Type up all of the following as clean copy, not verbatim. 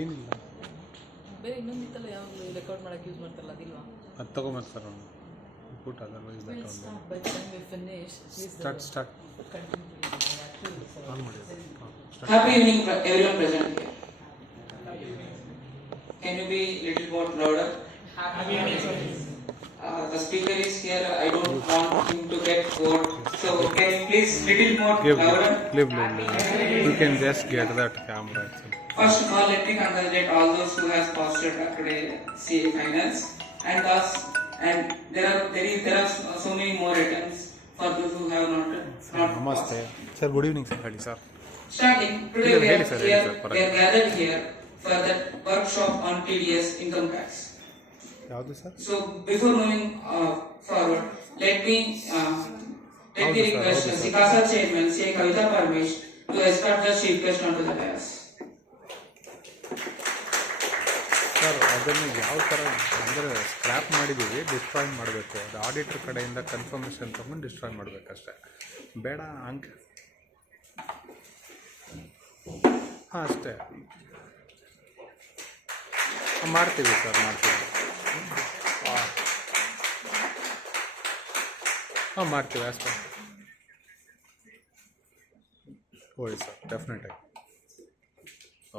ಏನಿಲ್ಲ ಬೇರೆ ಇನ್ನೊಂದಿತ್ತಲ್ಲ ಯಾವಾಗಲೂ ರೆಕಾರ್ಡ್ ಮಾಡೋಕ್ಕೆ ಯೂಸ್ ಮಾಡ್ತಾರಲ್ಲ ಅದಿಲ್ವಾ? ಅದು ತಗೊಂಬರ್ತಾರೆ ಸರ್ ಅವನು ಪುಟ್ ಅದರ್ವೈಸ್ ಸ್ಟಾರ್ಟ್ ಆನ್ ಮಾಡಿ. Happy evening, everyone present here. Can you be little more louder? Happy evening. The speaker is here. I don't want him to get bored. So can you please little more louder? Live. You can just get that camera actually. First of all, let me congratulate all those who has passed today CA finals and us. And there are so many more attempts for those who have not Namaste. Sir, good evening, sir. Hello, sir. Starting today, we are gathered here for that workshop on TDS income tax. Sir? So before moving forward, let me request Sikasa Chairman Sri Kavita Parmesh to escort the chief guest onto the dais. Sir ಅದನ್ನು ಯಾವ ಥರ ಅಂದರೆ scrap ಮಾಡಿದ್ದೀವಿ, destroy ಮಾಡಬೇಕು. ಅದು auditor ಕಡೆಯಿಂದ confirmation ತೊಗೊಂಡು destroy ಮಾಡಬೇಕಷ್ಟೆ, ಬೇಡ ಅಂಕ. ಹಾಂ ಅಷ್ಟೇ ಮಾಡ್ತೀವಿ ಸರ್, ಮಾಡ್ತೀವಿ. ಹಾಂ ಮಾಡ್ತೀವಿ ಅಷ್ಟೇ. ಹೋಗಿ ಸರ್, ಡೆಫಿನೆಟಾಗಿ.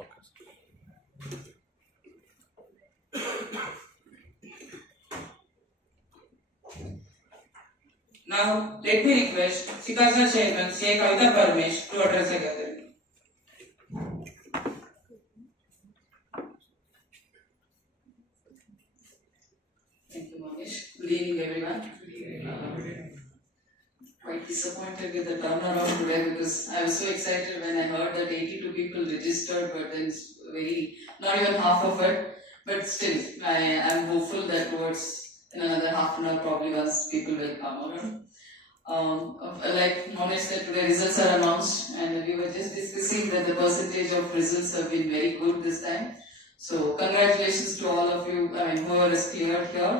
Okay sir. Now, let me request Sikasa Chairman Sri Kavita Parmesh to address the gathering. Thank you, Manish. Good evening, everyone. Quite disappointed with the turnaround today because I was so excited when I heard that 82 people registered, but then it's not even half of it. But still, I am hopeful that towards in another half an hour, probably once people will come around. Like Manish said, today results are announced, and we were just discussing that the percentage of results have been very good this time. So congratulations to all of you. I mean, whoever is cleared here,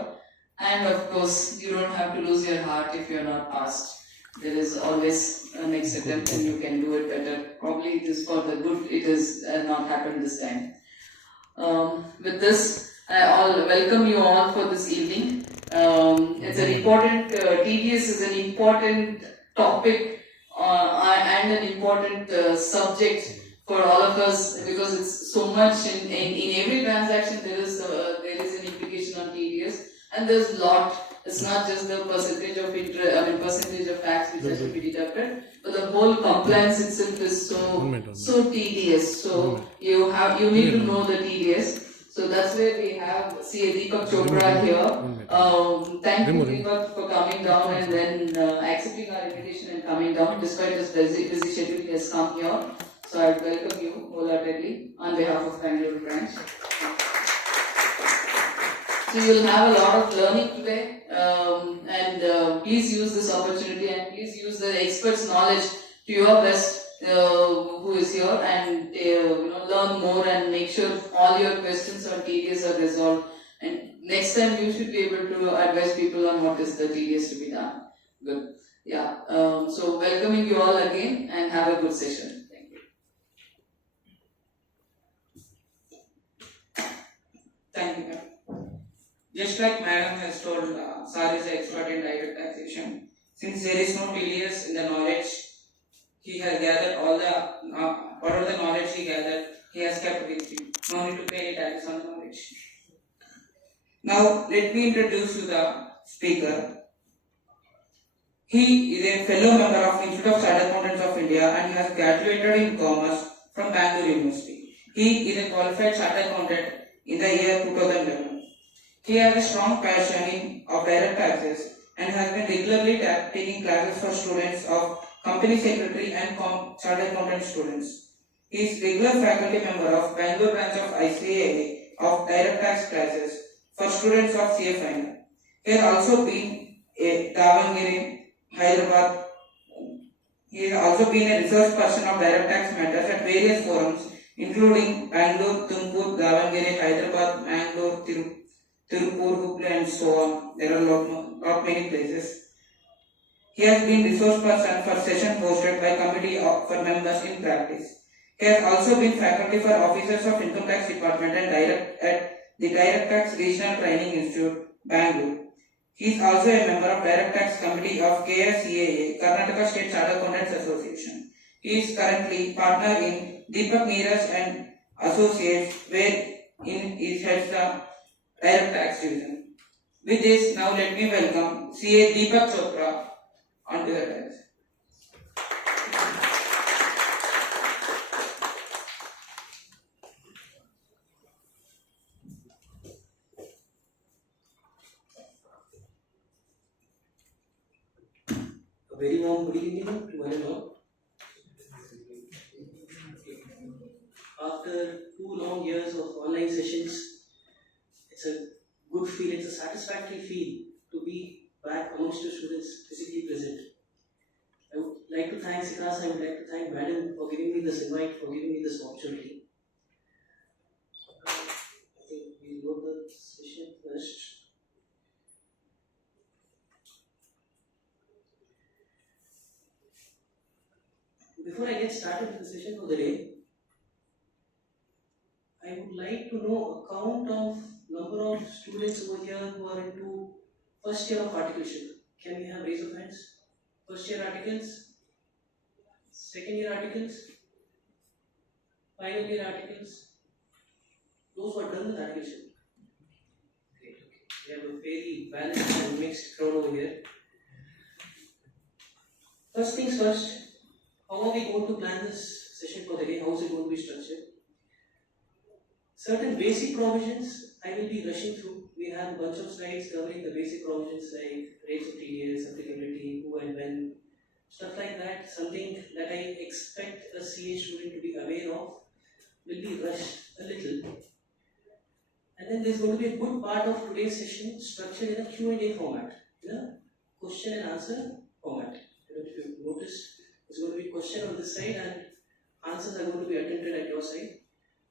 and of course, you don't have to lose your heart if you are not passed. There is always a next attempt, and you can do it better. Probably it is for the good. It has not happened this time. With this, I welcome you all for this evening. It's an important, TDS is an important topic and an important subject for all of us because it's so much in every transaction there is an implication on TDS, and there's a lot. It's not just the percentage of percentage of tax which has to be deducted, but the whole compliance itself is so tedious. So you need to know the TDS. So that's where we have CA Deepak Chopra here. Thank you, Deepak, for coming down and then accepting our invitation and coming down. Despite this busy schedule, he has come here. So I welcome you wholeheartedly on behalf of Bangalore branch. So you'll have a lot of learning today, and please use this opportunity and please use the experts' knowledge to your best. Who is here and learn more and make sure all your questions on TDS are resolved, and next time you should be able to advise people on what is the TDS to be done. Good. Yeah. So welcoming you all again and have a good session. Thank you. Thank you, ma'am. Just like madam has told, sir is an expert in direct taxation. Since there is no TDS in the knowledge, he has gathered whatever the knowledge he gathered, he has kept with him. No need to pay any taxes on the knowledge. Now, let me introduce you the speaker. He is a fellow member of Institute of Chartered Accountants of India and he has graduated in Commerce from Bangalore University. He is a qualified Chartered Accountant in the year 2011. He has a strong passion of direct taxes and has been regularly taking classes for students of Company Secretary and Chartered Accountant students. He is regular faculty member of Bangalore branch of ICAI of direct tax classes for students of CA final. He has also been a Davangere, Hyderabad. He has also been a resource person of direct tax matters at various forums, including Bangalore, Tumkur, Davangere, Hyderabad, Bangalore, Tirupur, Hubli, and so on. There are lot many places. He has been resource person for session hosted by committee for members in practice. He has also been faculty for officers of Income Tax Department and direct at the Direct Tax Regional Training Institute, Bangalore. He is also a member of Direct Tax Committee of KSCAA, Karnataka State Chartered Accountants Association. He is currently partner in Deepak Neeraj and Associates, where in he heads the Direct Tax Division. With this, now let me welcome CA Deepak Chopra onto the dais. A very warm good evening to one and all. After 2 long years of online sessions, it's a good feel, it's a satisfactory feel to be back amongst the students physically present. I would like to thank Sikas, I would like to thank Madam for giving me this invite, for giving me this opportunity. I think we'll go the session first. Before I get started with the session for the day, I would like to know a count of number of students over here who are into first year of articleship. Can we have raise of hands? First year articles, second year articles, final year articles, those who are done with articleship. Great, okay. We have a very balanced and mixed crowd over here. First things first, how are we going to plan this session for the day? How is it going to be structured? Certain basic provisions I will be rushing through. We have a bunch of slides covering the basic provisions like rates of TDS, applicability, who and when, stuff like that. Something that I expect a CA student to be aware of will be rushed a little. And then there's going to be a good part of today's session structured in a Q&A format, in a question and answer format. If you've noticed, there's going to be a question on this side and answers are going to be attempted at your side.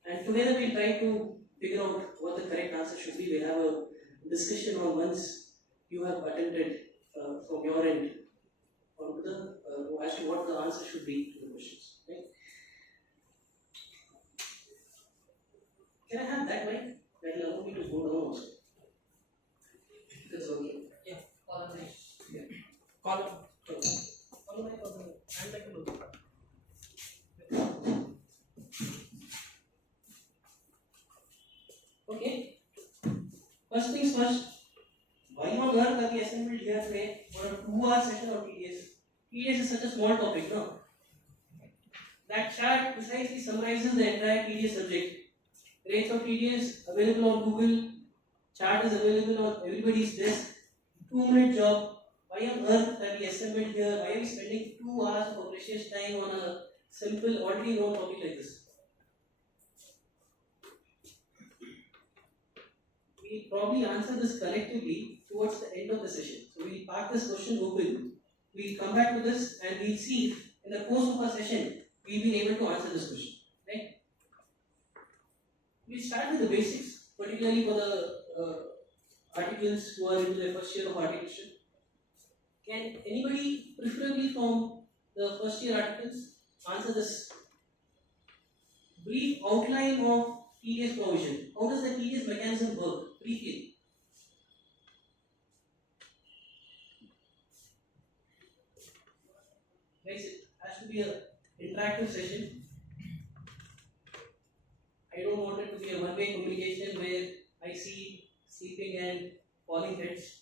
And together we'll try to figure out what the correct answer should be. We'll have a discussion on once you have attempted from your end onto the as to what the answer should be to the questions. Right? Can I have that mic? That will allow me to go down also. That's okay. Yeah, call on me. Yeah. Call on. Okay. Call on my cousin. I'm like a local. Okay. First things first. Why on earth are we assembled here today for a 2-hour session on TDS? TDS is such a small topic, no? That chart precisely summarizes the entire TDS subject. Rates of TDS available on Google. Chart is available on everybody's desk. 2-minute job. Why on earth are we assembled here? Why are we spending 2 hours of our precious time on a simple, already known topic like this? We'll probably answer this collectively towards the end of the session. So we'll park this question open. We'll come back to this and we'll see if in the course of our session we've been able to answer this question. Right? We'll start with the basics, particularly for the articles who are into their first year of articulation. Can anybody, preferably from the first year articles, answer this brief outline of TDS provision? How does the TDS mechanism work? Briefly. Guys, it has to be an interactive session. I don't want it to be a one-way communication where I see sleeping and falling heads.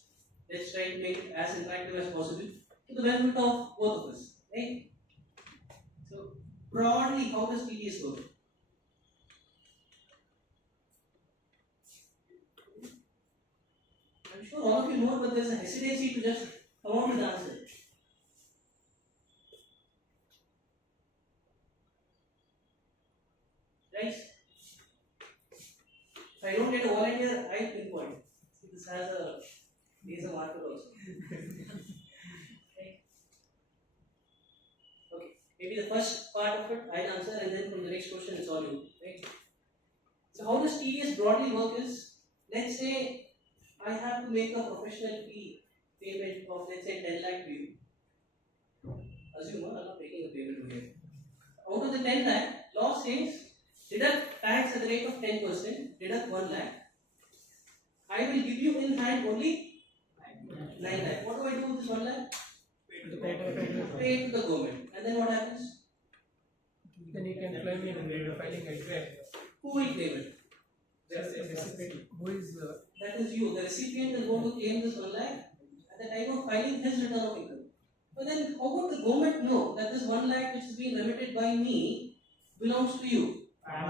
Let's try to make it as interactive as possible to the benefit of both of us. Right? So, broadly, how does TDS work? I'm sure all of you know, but there's a hesitancy to just come out with the answer. Right? If I don't get a volunteer, I pinpoint. See, this has a laser marker also. Okay. Okay. Maybe the first part of it I'll answer, and then from the next question it's all you. Right? So how does TDS broadly work is, let's say I have to make a professional fee payment of, let's say, 10 lakh to you. Assume I'm not making a payment to you. Out of the 10 lakh, Law says deduct tax at the rate of 10%, deduct 1 lakh. I will give you in hand only 9 lakh. What do I do with this 1 lakh? Pay it to the government. And then what happens? Then you can claim it in the filing address. Who will claim it? Who is That is you. The recipient is going to claim this 1 lakh at the time of filing his return of income. But then how would the government know that this 1 lakh which is being remitted by me belongs to you? PAN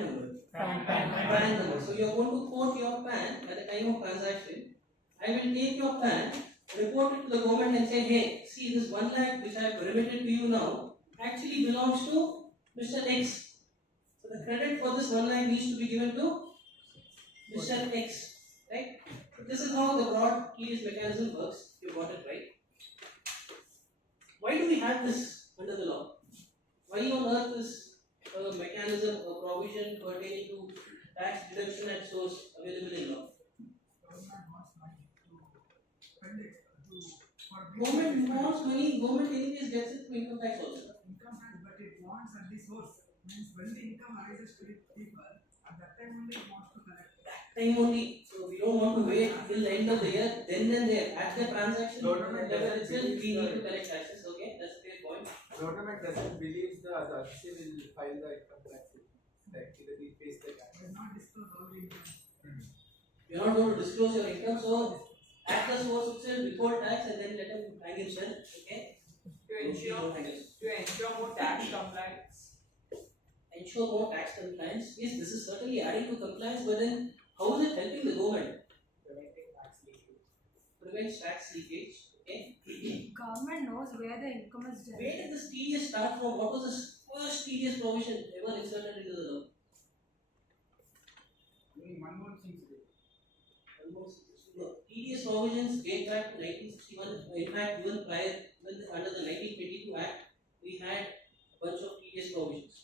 number. PAN number. So you are going to quote your PAN at the time of transaction. I will take your PAN, report it to the government and say, hey, see this 1 lakh which I have remitted to you now actually belongs to Mr. X. So the credit for this 1 lakh needs to be given to Mr. X. Right? This is how the broad TDS mechanism works. You got it right. Why do we have this under the law? Why on earth is a mechanism or provision pertaining to tax deduction at source available in law? Government wants money, government anyways gets it from income tax also. Income tax, but it wants at the source. Means when the income arises to the people, at that time only it wants to collect. Time only. So we don't want to wait till the end of the year, then and there. At the transaction level itself, we need to collect taxes. Okay, that's a fair point. Government doesn't believe the official will file the income tax. Like either he pays the tax. Does not disclose all the income. You're not going to disclose your income, so at the source itself, report tax and then let him hang himself. Okay. To ensure more tax compliance. Ensure more tax compliance. Yes, this is certainly adding to compliance, but then how is it helping the government? Preventing tax leakage. Prevents tax leakage. Okay. Government knows where the income is Where generated. did this TDS start from? What was this first TDS provision ever inserted into the law? Manmohan Singh. No, TDS provisions date back to 1961. In fact, even prior, under the 1922 Act, we had a bunch of TDS provisions.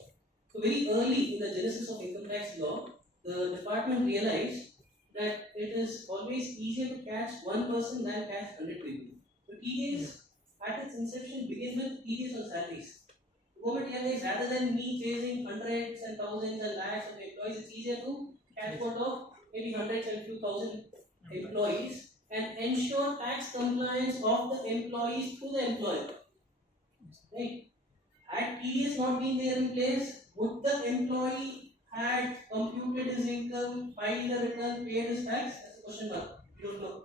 So very early in the genesis of income tax law, the department realized that it is always easier to catch one person than catch 100 people. So TDS at its inception began with TDS on salaries. The government realized rather than me chasing hundreds and thousands and lakhs of employees, it's easier to catch hold of maybe hundreds and few thousand employees and ensure tax compliance of the employees to the employer. Right? Had TDS not been there in place, would the employee had computed his income, filed the return, paid his tax? That's the question mark. We don't know.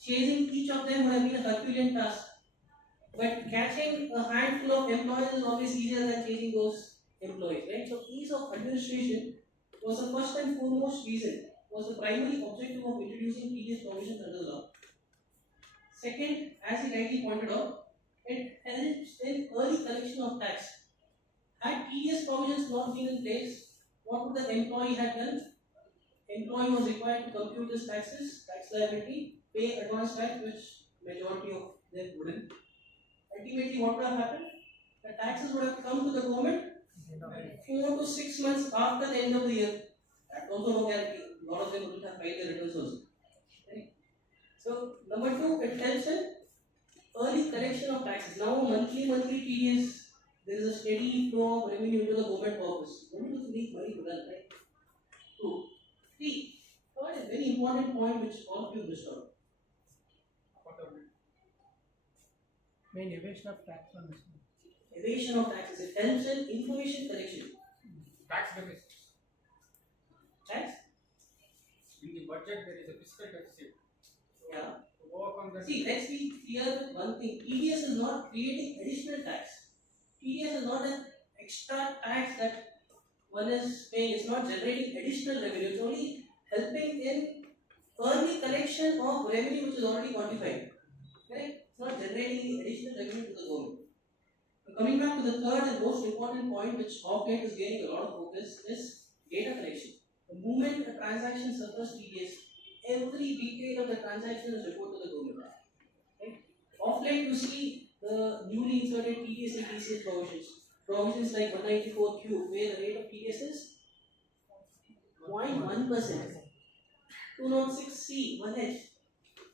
Chasing each of them would have been a Herculean task. But catching a handful of employees is always easier than chasing those employees. Right? So ease of administration was the first and foremost reason, was the primary objective of introducing TDS provisions under the law. Second, as he rightly pointed out, it helps in early collection of tax. Had TDS provisions not been in place, what would the employee have done? Employee was required to compute his taxes, tax liability, pay advance tax, which majority of them wouldn't. Ultimately, what would have happened? The taxes would have come to the government 4 to 6 months after the end of the year. That also no guarantee. A lot of them wouldn't have filed their returns also. Okay. So, number 2, it helps in early collection of taxes. Now, monthly TDS, there is a steady flow of revenue into the government office. Government doesn't need money to run, right? 2. 3. Third, a very important point which all of you missed out. main evasion of tax on this? Evasion of taxes. It helps in information collection. Tax deficit. Tax? In the budget, there is a fiscal deficit. Yeah. To work on that. See, let's be clear with one thing. TDS is not creating additional tax. TDS is not an extra tax that one is paying. It's not generating additional revenue. It's only helping in early collection of revenue which is already quantified. Correct? It's not generating any additional revenue to the government. Now, coming back to the third and most important point which off late is gaining a lot of focus is data collection. The moment a transaction surplus TDS, every detail of the transaction is reported to the government. Right? Off late you see the newly inserted TDS and TCS provisions. Provisions like 194Q, where the rate of TDS is 0.1%. 206C, 1H,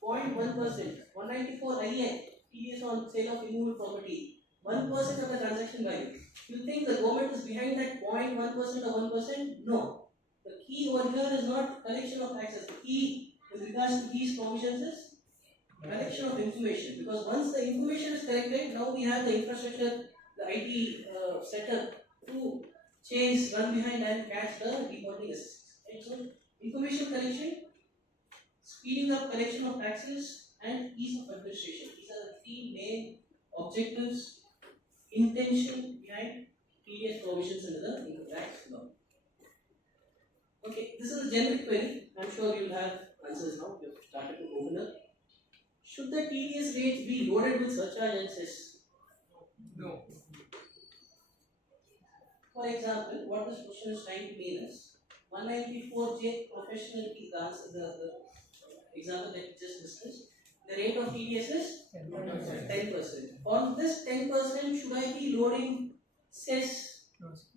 0.1%. 194IA, TDS on sale of immovable property, 1% of the transaction value. You think the government is behind that 0.1% or 1%? No. The key over here is not collection of taxes. The key with regards to these provisions is collection of information. Because once the information is collected, now we have the infrastructure, the IT setup to chase, run behind and catch the defaulting assets. Right? So information collection, speeding up collection of taxes, and ease of administration. These are the three main objectives, intention behind TDS provisions under the income tax law. Okay, this is a generic query. I'm sure you'll have answers now. You've started to open up. Should the TDS rates be loaded with surcharge and cess? No. For example, what this question is trying to mean is 194J professional fee, the example that we just discussed. The rate of TDS is 10%. On this 10%, should I be loading cess,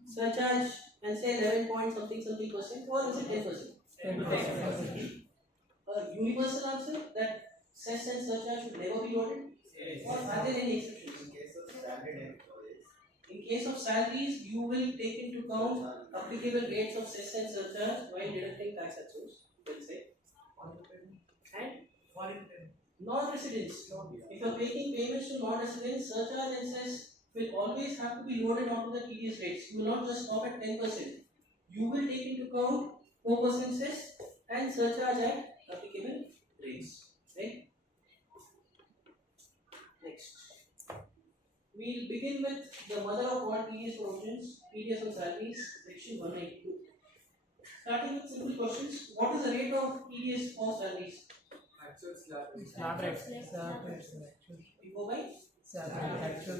surcharge, and say 11 point something percent, or is it 10%? 10%. A universal answer that cess and surcharge should never be loaded? Or are there any exceptions? In case of salaries, you will take into account applicable rates of cess and surcharge while deducting tax at source, you can say. And non-residents, if you are making payments to non-residents, surcharge and cess will always have to be loaded onto the TDS rates. You will not just stop at 10%. You will take into account 4% cess and surcharge at applicable rates. Right? Next. We'll begin with the mother of all TDS provisions, TDS on salaries, section 192. Starting with simple questions. What is the rate of TDS for salaries? Actual slab. Slab rate. Slab rate. We go by? Slab rate. Actual.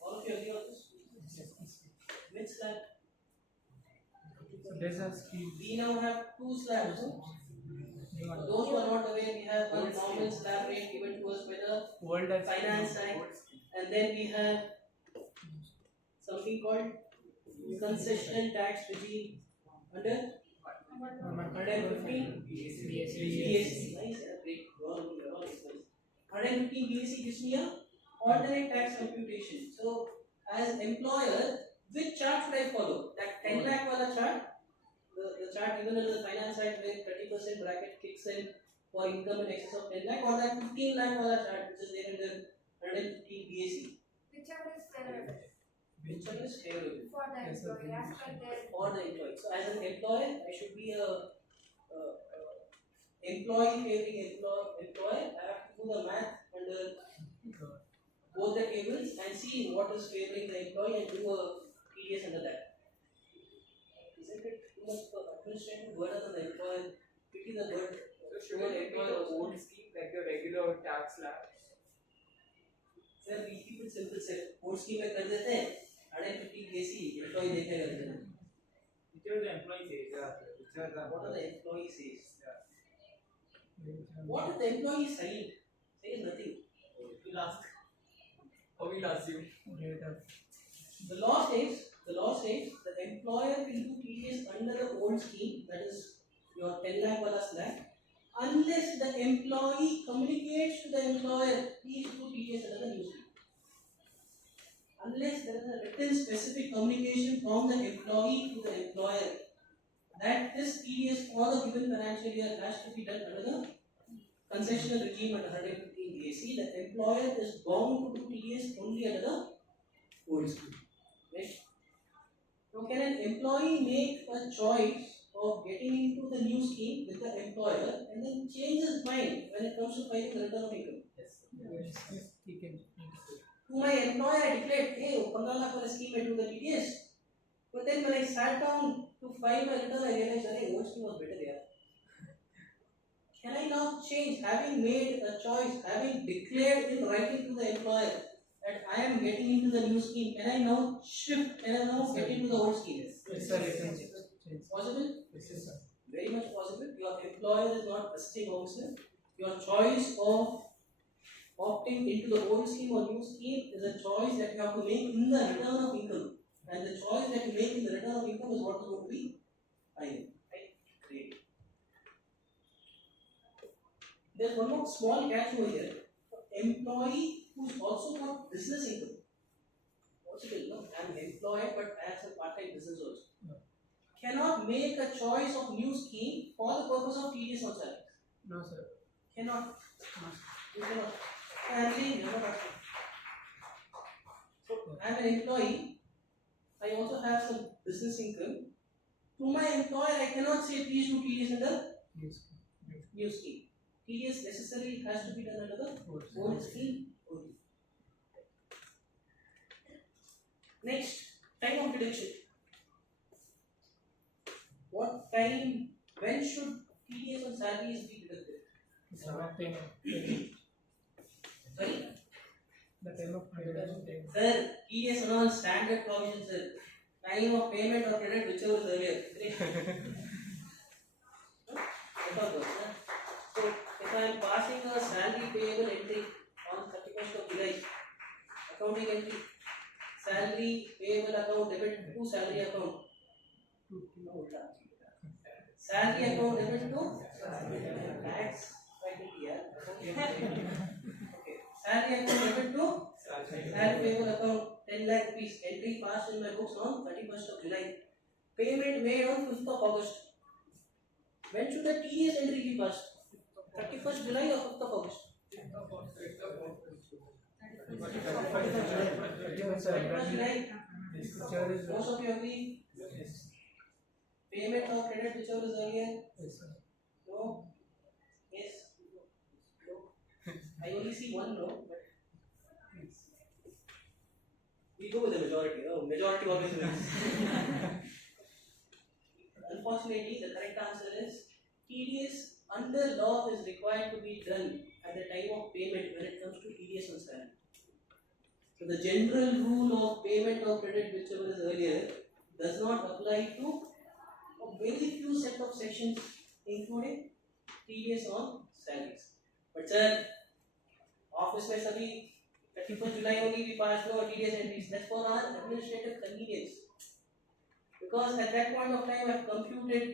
All of you agree on this? Which slab? So there's a scheme. We now have two slabs. No? For those who are not aware, we have one normal slab rate given to us by the World and Finance Act, and then we have something called concession tax regime under 115 BSC. Nice, great. 115 BSC gives me a alternate tax computation. So, as employer, which chart should I follow? That 10 lakh wala chart, the chart given under the Finance Act where 30% bracket kicks in for income in excess of 10 lakh, or that 15 lakh wala chart which is there in the 115 BSC. Whichever is favorable Whichever is favorable for the employee, as per their for the employee. So, as an employer, I should be a employee favoring employer. I have to do the math under both the tables and see what is favoring the employee and do a TDS under that. Isn't it too much for administrative burden on the employer? Pity the burden. Should I take the old scheme like the regular tax slab? Sir, we keep it simple, sir. Old scheme में कर देते हैं 150 BSC employee देखेगा करते हैं. Whichever the employee says. What are the employee says? What if the employee signed? Says nothing. We'll ask. Or we'll ask you. The law states the employer will do TDS under the old scheme, that is your 10 lakh wala slab, unless the employee communicates to the employer, he should do TDS under the new scheme. Unless there is a written specific communication from the employee to the employer that this TDS for the given financial year has to be done under the concessional regime under 115 BSC, the employer is bound to do TDS only under the old scheme. Right? Now, can an employee make a choice of getting into the new scheme with the employer and then change his mind when it comes to filing the return of income? Yes, he can. To my employer, I declared, hey, 15 lakh wala scheme I do the TDS. But then when I sat down to file my return, I realized, hey, old scheme was better there. Can I now change, having made a choice, having declared in writing to the employer that I am getting into the new scheme, can I now shift, can I now get into the old scheme? Yes, sir, it can change. Possible? Yes, sir. Very much possible. Your employer is not assisting officer. Your choice of opting into the old scheme or new scheme is a choice that you have to make in the return of income. And the choice that you make in the return of income is what is going to be final. Right? Great. There's one more small catch over here. Employee who's also got business income. possible, no? I'm employed, but as a part-time business also. Cannot make a choice of new scheme for the purpose of TDS on salary. No, sir. Cannot. You cannot. I'm saying you're not asking. So I'm an employee. I also have some business income. To my employer, I cannot say please do TDS in the new scheme. TDS necessarily has to be done under the old scheme only. Next, time of deduction. What time, when should TDS on salaries be deducted? Sorry? The time of deduction. Sir, TDS on all standard provisions, sir. Time of payment or credit, whichever is earlier. So, if I am passing a salary payable entry on 31st of July, accounting entry, salary payable account debit to salary account. Salary account debit to tax faculty. Okay. Salary account debit to salary payable account 10 lakh rupees. Entry passed in my books on 31st of July. Payment made on 5th of August. When should the TDS entry be passed? 31st July or 5th of August? 31st July. Most of you agree? Yes. Payment or credit, whichever is earlier? Yes, sir. No? Yes? No? I only see one no, but we go with the majority. No? Majority always wins. Unfortunately, the correct answer is TDS under law is required to be done at the time of payment when it comes to TDS on salary. So the general rule of payment of credit, whichever is earlier, does not apply to a very few set of sections, including TDS on salaries. But sir, office mein sabhi 31st July only we pass no TDS entries. That's for our administrative convenience. Because at that point of time I have computed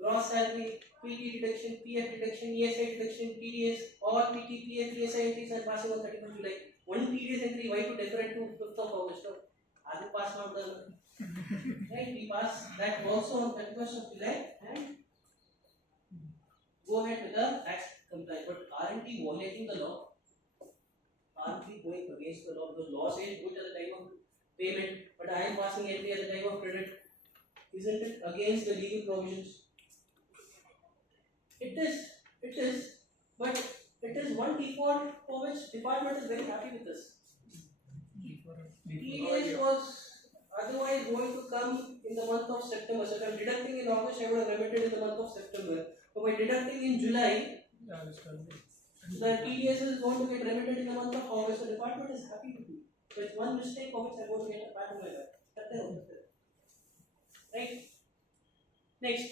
gross salary, PT deduction, PF deduction, ESI deduction, TDS, all PT, PF, ESI entries are passing on 31st July. One TDS entry, why to defer it to 5th of August? Are they passed not done? Right, we pass that also on 31st of July and go ahead with the tax compliance. But aren't we violating the law? Aren't we going against the law? Because law says do it at the time of payment, but I am passing entry at the time of credit. Isn't it against the legal provisions? It is, but it is one default for which department is very happy with this. TDS was otherwise going to come in the month of September. So if I am deducting in August, I would have remitted in the month of September. But by deducting in July, the TDS is going to get remitted in the month of August. So the department is happy with me. So it's one mistake for which I am going to get a pat on my back. That's it. Right? Next,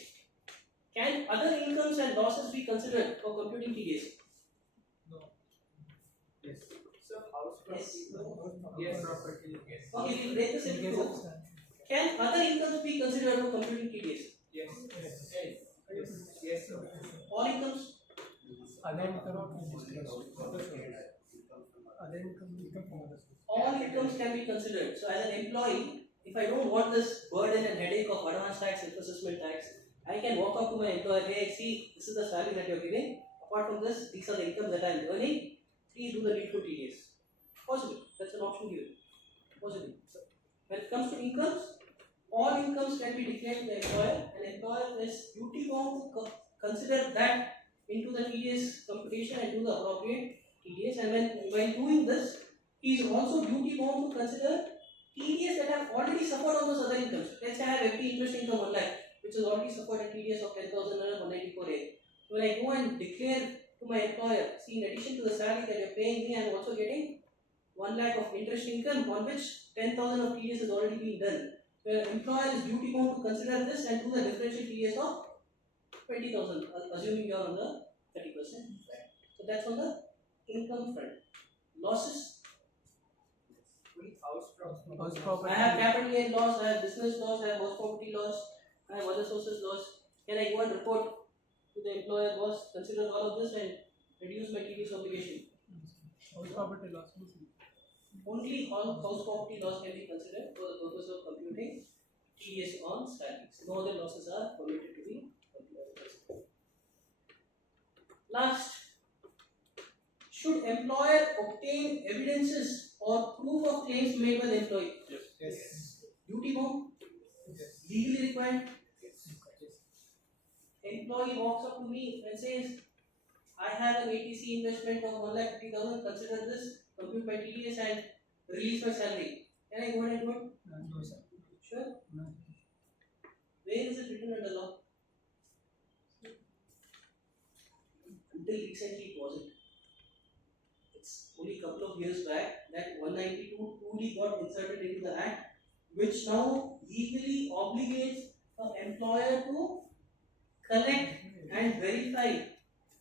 can other incomes and losses be considered for computing TDS? No. Yes. So house property. Yes. Yes. Property. Yes. Okay, we'll break this into two. Can other incomes be considered for computing TDS? Yes. Yes. Yes. Yes. Sir. All incomes? Other income is disclosed. Other income from other sources. All incomes can be considered. So as an employee, if I don't want this burden and headache of advance tax, self-assessment tax, I can walk up to my employer, hey, see, this is the salary that you're giving. Apart from this, these are the incomes that I'm earning. Please do the needful TDS. Possible. That's an option given. Possible. So when it comes to incomes, all incomes can be declared to the employer, and employer is duty bound to consider that into the TDS computation and do the appropriate TDS. And when doing this, he is also duty bound to consider TDS that have already suffered on those other incomes. Let's say I have every interest income 1 lakh, which has already suffered a TDS of 10,194A. So when I go and declare to my employer, see, in addition to the salary that you're paying me, I am also getting 1 lakh of interest income on which 10,000 of TDS has already been done. The employer is duty bound to consider this and do the differential TDS of 20,000, assuming you are on the 30%. So that's on the income front. Losses. House property. I have capital gain loss, I have business loss, I have house property loss, I have other sources loss. Can I go and report to the employer, boss, consider all of this and reduce my TDS obligation? House property loss. only all house property loss can be considered for the purpose of computing TDS on salaries. No other losses are permitted to be considered. Last, should employer obtain evidences or proof of claims made by the employee? Yes. Duty bound? Yes. Legally required? Employee walks up to me and says, I have an ATC investment of 1,50,000, consider this, compute by TDS and release my salary. Can I go ahead and do it? No, sir. Sure. No. Where is it written under law? Until recently it wasn't. It's only a couple of years back that 192 truly got inserted into the Act, which now legally obligates an employer to collect and verify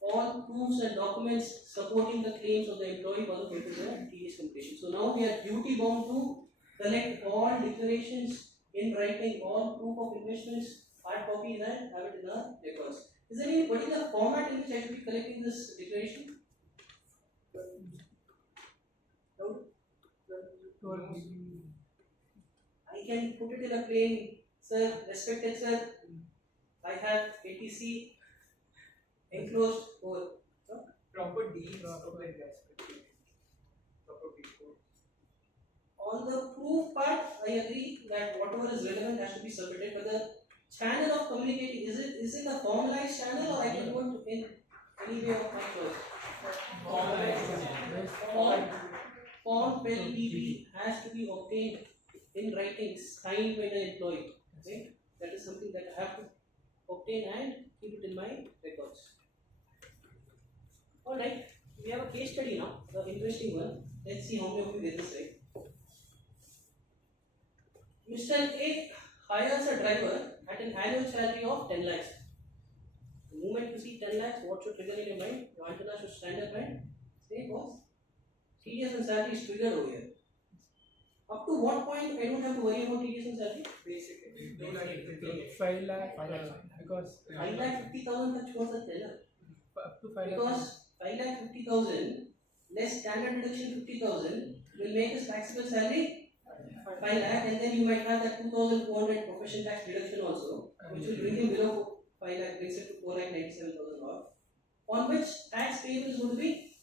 all proofs and documents supporting the claims of the employee for the purpose of TDS computation. So now we are duty bound to collect all declarations in writing, all proof of investments, hard copies, and have it in our records. Is there any particular format in which I should be collecting this declaration? No? I can put it in a plain, sir, respected sir, I have ATC enclosed over. Proper deeds of the investment. Proper people. On the proof part, I agree that whatever is relevant has to be submitted, but the channel of communicating, is it a formalized channel or I can do it in any way of my choice? Form 12PP has to be obtained in writing, signed by the employee. Right? That is something that I have to obtain and keep it in my records. Alright, we have a case study now, the interesting one. Let's see how many of you get this right. Mr. A hires a driver at an annual salary of 10 lakhs. The moment you see 10 lakhs, what should trigger in your mind? Your antenna should stand up and say, boss, TDS and salary is triggered over here. Up to what point I don't have to worry about TDS and salary? Basically, 5 lakh, because 5,50,000 that was a teller. up to 5 lakh. Because 5,50,000 less standard deduction 50,000 will make his taxable salary 5 lakh, and then you might have that 2,400 profession tax deduction also, which will bring him below 5 lakh, brings it to 4,97,000 odd. On which tax payable is going to be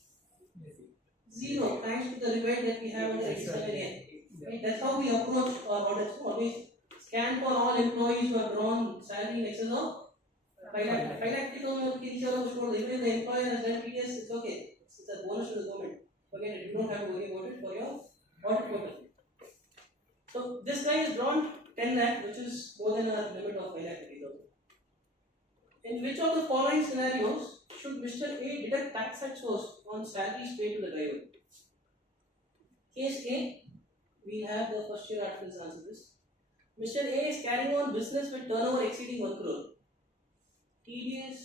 0, thanks to the rebate that we have under 87A. Right? That's how we approach our audits. Always scan for all employees who have drawn salary in excess of 5 lakh. 5 lakh even the employer has done TDS, it's okay. It's a bonus to the government. Forget it, you don't have to worry about it for your audit purpose. So this guy has drawn 10 lakh, which is more than our limit of 5 lakh 50,000. In which of the following scenarios should Mr. A deduct tax at source on salaries paid to the driver? Case A, we have the first year articles answer this. Mr. A is carrying on business with turnover exceeding 1 crore. TDS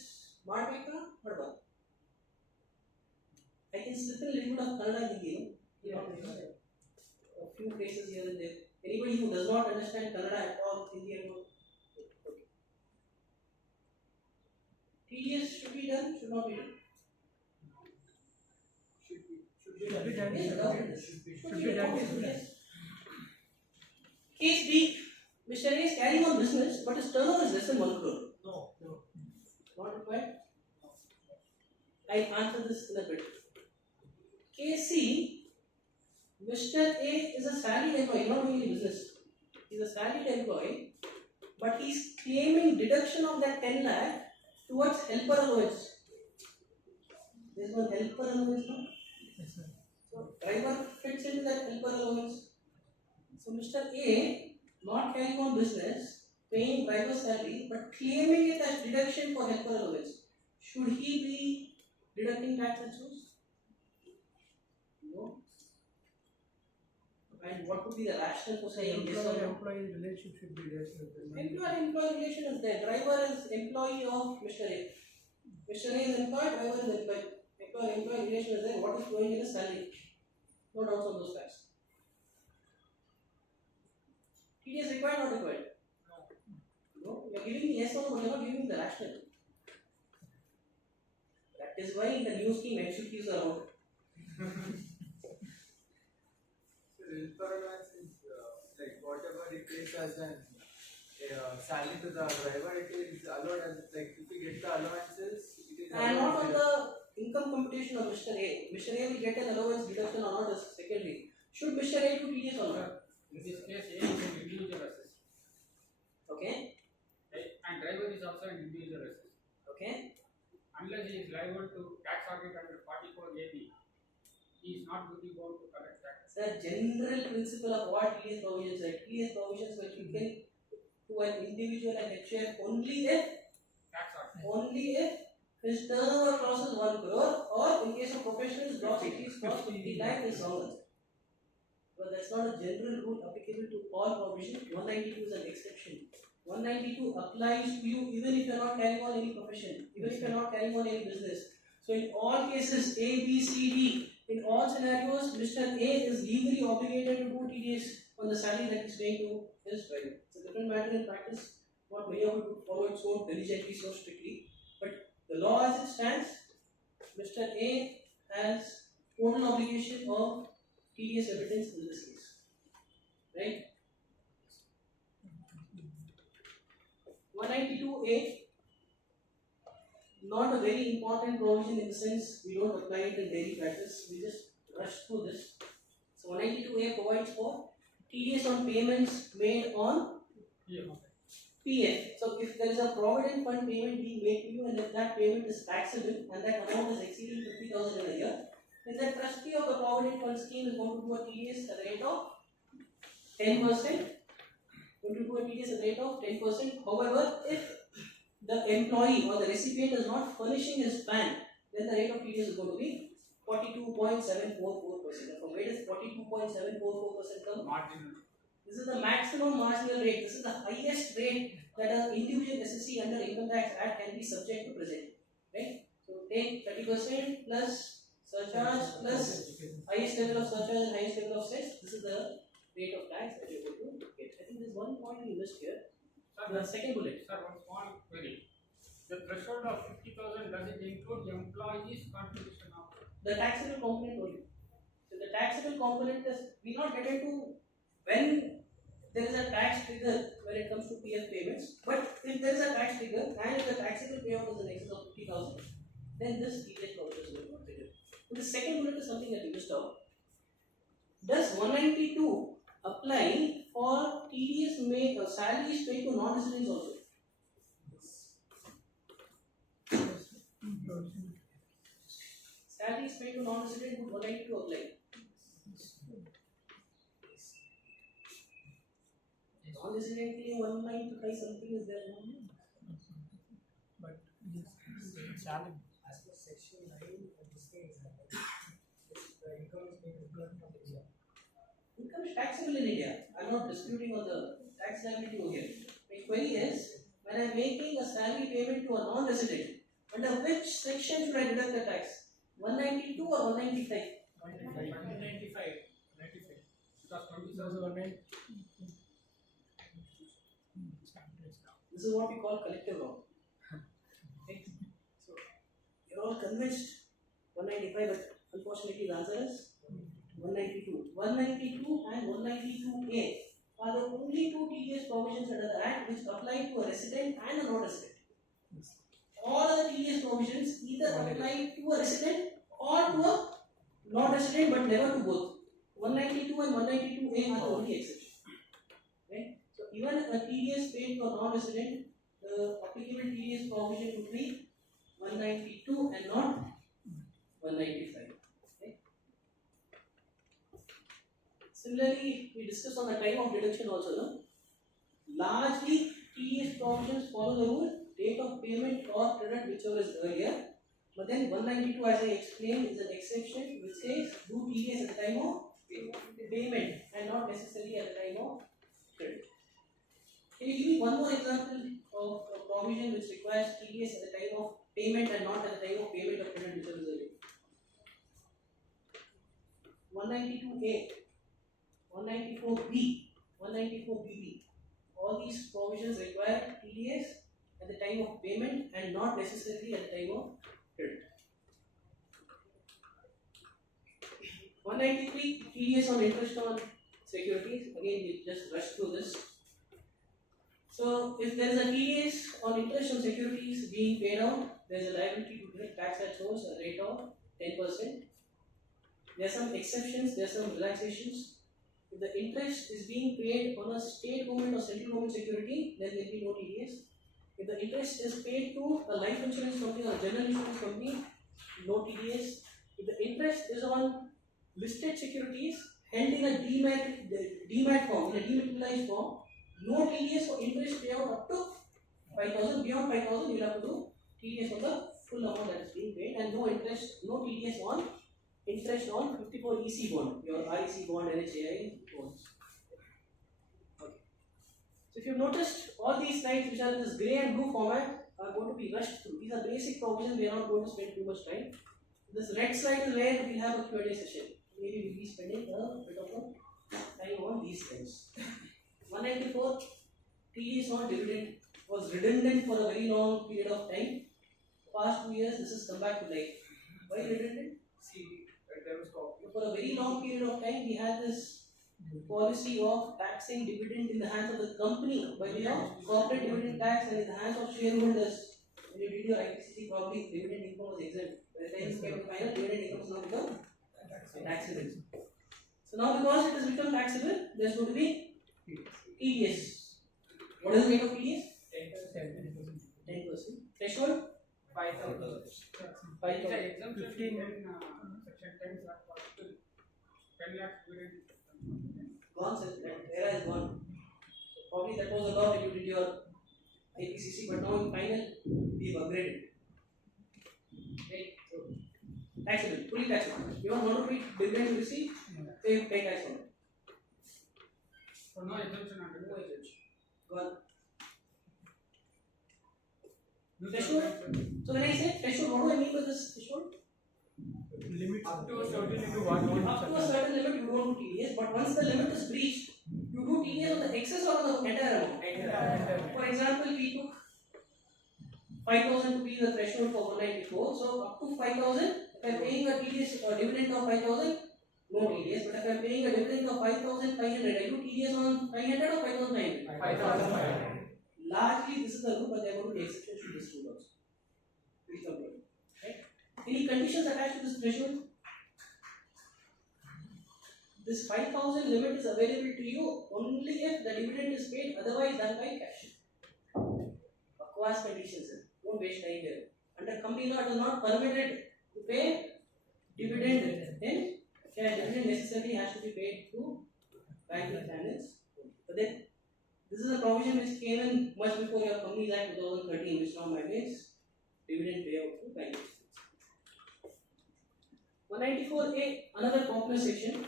Marveka, what about? I can slip in a little bit of Kannada Hindi, a few phrases here and there. Anybody who does not understand Kannada at all, Hindi at all? Okay. TDS should be done, should not be done? Should be done. Yes, Should be done. yes. Case B, Mr. A is carrying on business, but his turnover is less than 1 crore. No. Not required? I'll answer this in a bit. Case C, Mr. A is a salaried employee, not doing any business. He's a salaried employee, but he's claiming deduction of that 10 lakh towards helper allowance. There's one helper allowance now. Yes, sir. So driver fits into that helper allowance. So Mr. A, not carrying on business, paying driver salary, but claiming it as deduction for helper allowance. Should he be deducting tax at source? No. And what would be the rationale for saying this or no? Employee relationship should be there. Employer-employee relation is there. Driver is employee of Mr. A. Mr. A is employed, driver is employed. Employer-employee relation is there. What is flowing in the salary? No doubts on those facts. TDS required or not required? No. You are giving me yes or no, but you are not giving me the rationale. That is why in the new scheme MCQs are out. welfare allowance is like whatever it is as an salary to the driver, it is allowed as like if you get the allowances, it is And not on allowed. the income computation of Mr. A. Mr. A will get an allowance deduction or not as secondary. Should Mr. A do TDS or not? In this case, A is an individual assist. Okay. And driver is also an individual assist. Okay. Unless he is liable to tax audit under 44 AB, he is not duty bound to collect tax. The general principle of what TDS provisions are. TDS provisions which you can to an individual and HF only if his turnover crosses 1 crore, or in case of professionals, gross exceeds cost 50 lakh is longer. But that's not a general rule applicable to all provisions. 192 is an exception. 192 applies to you even if you are not carrying on any profession, even if you are not carrying on any business. So in all cases, A, B, C, D, in all scenarios, Mr. A is legally obligated to do TDS on the salary that is paying to his driver. It's a different matter in practice. Not many of you follow it so diligently, so strictly. But the law as it stands, Mr. A has total obligation of TDS evidence in this case. Right? 192A, not a very important provision in the sense we don't apply it in daily practice, we just rush through this. So 192A provides for TDS on payments made on PF. So if there is a provident fund payment being made to you and if that payment is taxable and that amount is exceeding 50,000 in a year, then the trustee of the provident fund scheme is going to do a TDS at the rate of 10%. Going to do a TDS at the rate of 10%. However, if the employee or the recipient is not furnishing his PAN, then the rate of TDS is going to be 42.744%. From where does 42.744% come? Marginal. This is the maximum marginal rate. This is the highest rate that an individual SSC under Income Tax Act can be subject to present. Right? So take 30% plus surcharge plus highest level of surcharge and highest level of cess. This is the rate of tax that you're going to get. I think there's one point we missed here. The second bullet. Sir, one small query. The threshold of 50,000, does it include employees' contribution of the taxable component only? So the taxable component is, we not get into when there is a tax trigger when it comes to PF payments, but if there is a tax trigger and if the taxable payout is in excess of 50,000, then this TDS provision will not trigger. So the second bullet is something that we missed out. Does 192 apply for TDS made or salaries paid to non-residents also? Salaries paid to non-resident would 192 apply. Non-resident claim 195 something is there. But yes, salary as per section 9 of this thing is that the income is being declared from India. Income is taxable in India. I'm not disputing on the tax liability over here. My query is, when I'm making a salary payment to a non-resident, under which section should I deduct the tax? 192 or 195? 195. Because 20,000. This is what we call collective law. Okay? So, you're all convinced 195, but unfortunately the answer is 192. 192 and 192A are the only two TDS provisions under the Act which apply to a resident and a non-resident. All other TDS provisions either apply to a resident or to a non-resident, but never to both. 192 and 192A are the only exceptions. Right? So even a TDS paid to a non-resident, the applicable TDS provision would be 192 and not 195. Okay? Similarly, we discussed on the time of deduction also. No? Largely, TDS provisions follow the rule date of payment or credit whichever is earlier. But then 192, as I explained, is an exception which says do TDS at the time of payment and not necessarily at the time of credit. Can you give me one more example of a provision which requires TDS at the time of payment and not at the time of payment or credit whichever is earlier? 192A, 194B, 194BB. All these provisions require TDS at the time of payment and not necessarily at the time of credit. 193 TDS on interest on securities. Again, we just rush through this. So, if there is a TDS on interest on securities being paid out, there is a liability to direct tax at source, a rate of 10%. There are some exceptions, there are some relaxations. If the interest is being paid on a state government or central government security, then there will be no TDS. If the interest is paid to a life insurance company or a general insurance company, no TDS. If the interest is on listed securities held in a demat form, in a dematerialized form, no TDS for interest payout up to 5,000. Beyond 5,000, you will have to do TDS on the full amount that is being paid, and no TDS on interest on 54 EC bond, your REC bond, NHAI bonds. Okay. So if you've noticed, all these slides which are in this grey and blue format are going to be rushed through. These are basic provisions, we are not going to spend too much time. This red slide is where we have a Q&A session. Maybe we'll be spending a bit of a time on these slides. 194, TDS on dividend was redundant for a very long period of time. Past 2 years, this has come back to life. Why redundant? See, there was copy. For a very long period of time, we had this policy of taxing dividend in the hands of the company by way of corporate dividend tax and in the hands of shareholders. When you did your IPCC, probably dividend income was exempt. By the time you came to final, dividend income has now become taxable. So now because it has become taxable, there is going to be TDS. What is the rate of TDS? 10%. Threshold? 5,000. 5,000. Exemption 15 in section 10 lakh possible. 10 lakh dividend. Gone, sir. That era is gone. So probably that was a lot when you did your IPCC, but now in final, we have upgraded. Right? So, taxable, fully taxable. You don't want to pay dividend you receive, pay tax on it. So no exemption under No exemption. Gone. no Threshold? So when I say threshold, what do I mean by this threshold? limit up to a certain limit one. Up to a certain limit, you don't do TDS, but once the limit is breached, you do TDS on the excess or on the entire amount. For example, we took 5,000 to be the threshold for 194, so up to 5,000, if I am paying a TDS or dividend of 5,000, no TDS, but if I am paying a dividend of 5,500, I do TDS on 500 or 5,500? 5,500. Largely, this is the rule, but there are going to be exceptions to this rule also. Please come here. Right? Any conditions attached to this threshold? This 5,000 limit is available to you only if the dividend is paid, otherwise done by cash. Aquas conditions, sir. Don't waste time here. Under company law, it is not permitted to pay dividend in cash. Dividend necessarily has to be paid through banking finance. But then, this is a provision which came in much before your Companies Act 2013, which now mandates dividend payout through banking. 194A, another popular section.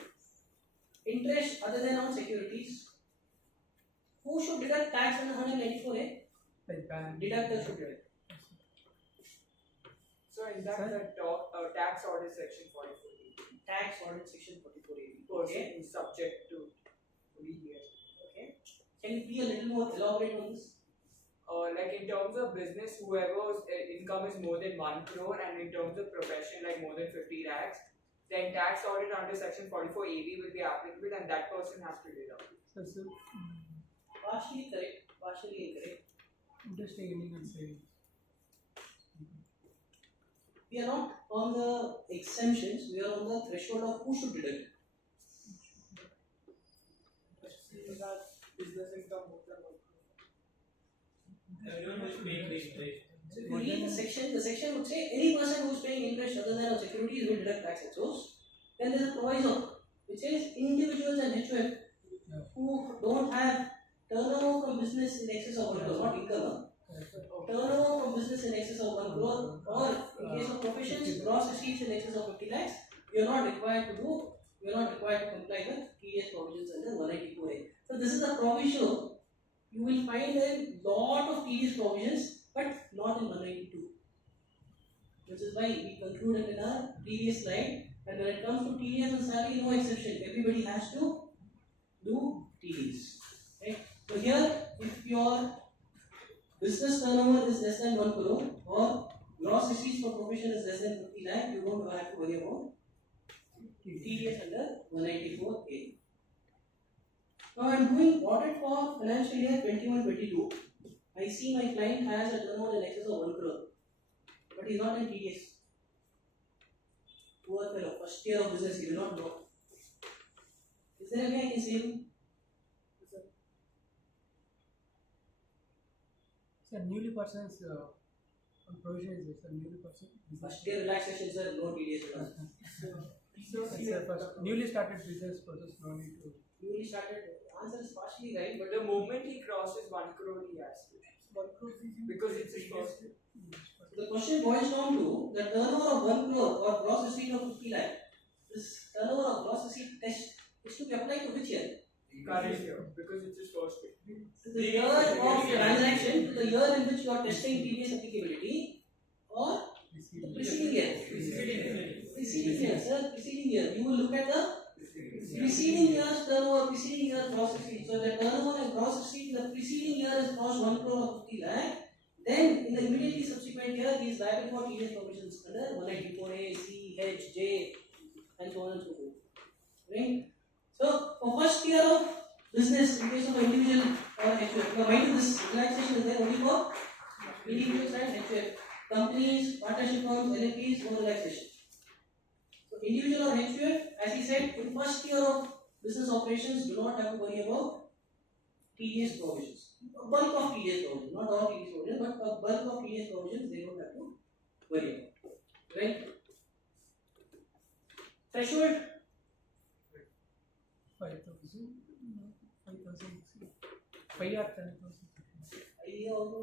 Interest other than on securities. Who should deduct tax under 194A? Deductor should deduct. So in that, the tax audit section 44. Tax audit section 44A. Person is subject to TDS. Okay. Can you be a little more elaborate on this? Like in terms of business, whoever's income is more than 1 crore, and in terms of profession, like more than 50 lakhs, then tax audit under section 44 AB will be applicable, and that person has to deduct. Partially correct, partially incorrect. Interesting ending and saving. We are not on the exemptions, we are on the threshold of who should deduct. Business income more than 1 crore. Everyone is paying interest. So if you read the section would say any person who is paying interest other than on securities will deduct tax at source. Then there is a proviso which says individuals and HUF who don't have turnover from business in excess of 1 crore, not income. Turnover from business in excess of 1 crore, or in case of professions, gross receipts in excess of 50 lakhs, you are not required to comply with TDS provisions under 194A. So this is a provision. You will find a lot of TDS provisions, but not in 192. Which is why we concluded in our previous slide, and when it comes to TDS and salary, no exception. Everybody has to do TDS. Right? So here, if your business turnover is less than 1 crore, or gross receipts for profession is less than 50 lakh, you don't have to worry about TDS under 194A. Now I'm doing audit for financial year 21-22. I see my client has a turnover in excess of 1 crore, but he's not in TDS. Poor fellow, first year of business, he will not know. Is there any way I can save him? Sir, newly persons on provision is newly person. First year relaxation, sir, no TDS at all. Newly started business process, no need to. Newly started, answer is partially right, But the moment he crosses 1 crore, he has to. 1 crore Because it's his first. the question boils down to the turnover of 1 crore or gross receipt of 50 lakh. This turnover of gross receipt test is to be applied to which year? Current year, because it's his first year. To the year of transaction, to the year in which you are testing TDS applicability, or the preceding year? Preceding year, sir, preceding year. You will look at the preceding year's turnover, preceding year's gross receipt. So the turnover and gross receipt in the preceding year has crossed 1 crore or 50 lakh. Then in the immediately subsequent year, he is liable for TDS provisions under 194A, C, H, J, and so on and so forth. Right? So for first year of business, in case of individual or HUF, now mind you, this relaxation is there only for individuals and HUF. Companies, partnership firms, LLPs, no relaxation. So individual or HUF, as he said, in first year of business operations, do not have to worry about TDS provisions. A bulk of TDS provisions, not all TDS provisions, but a bulk of TDS provisions they don't have to worry about. Right? Threshold 5,000, 5 or 10,000. idea also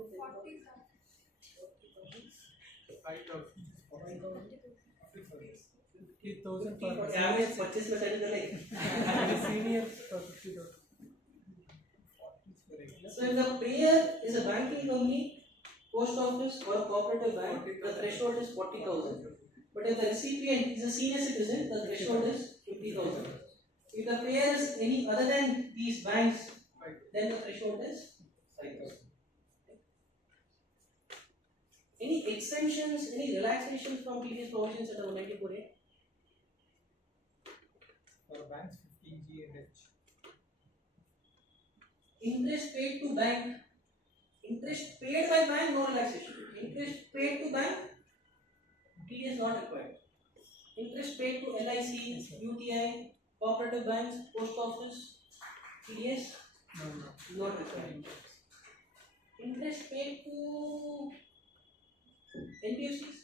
50,000 for for average purchase में settle करें. senior for 50,000. So if the payer is a banking company, post office or a cooperative bank, the threshold is 40,000. But if the recipient is a senior citizen, the threshold is 50,000. If the payer is any other than these banks, then the threshold is 5,000. Any exemptions, any relaxations from TDS provisions under 194A? For banks, 15G and H. Interest paid to bank, interest paid by bank, no relaxation. Interest paid to bank, TDS not required. Interest paid to LICs, UTI, cooperative banks, post office, TDS not required. Interest paid to NBFCs.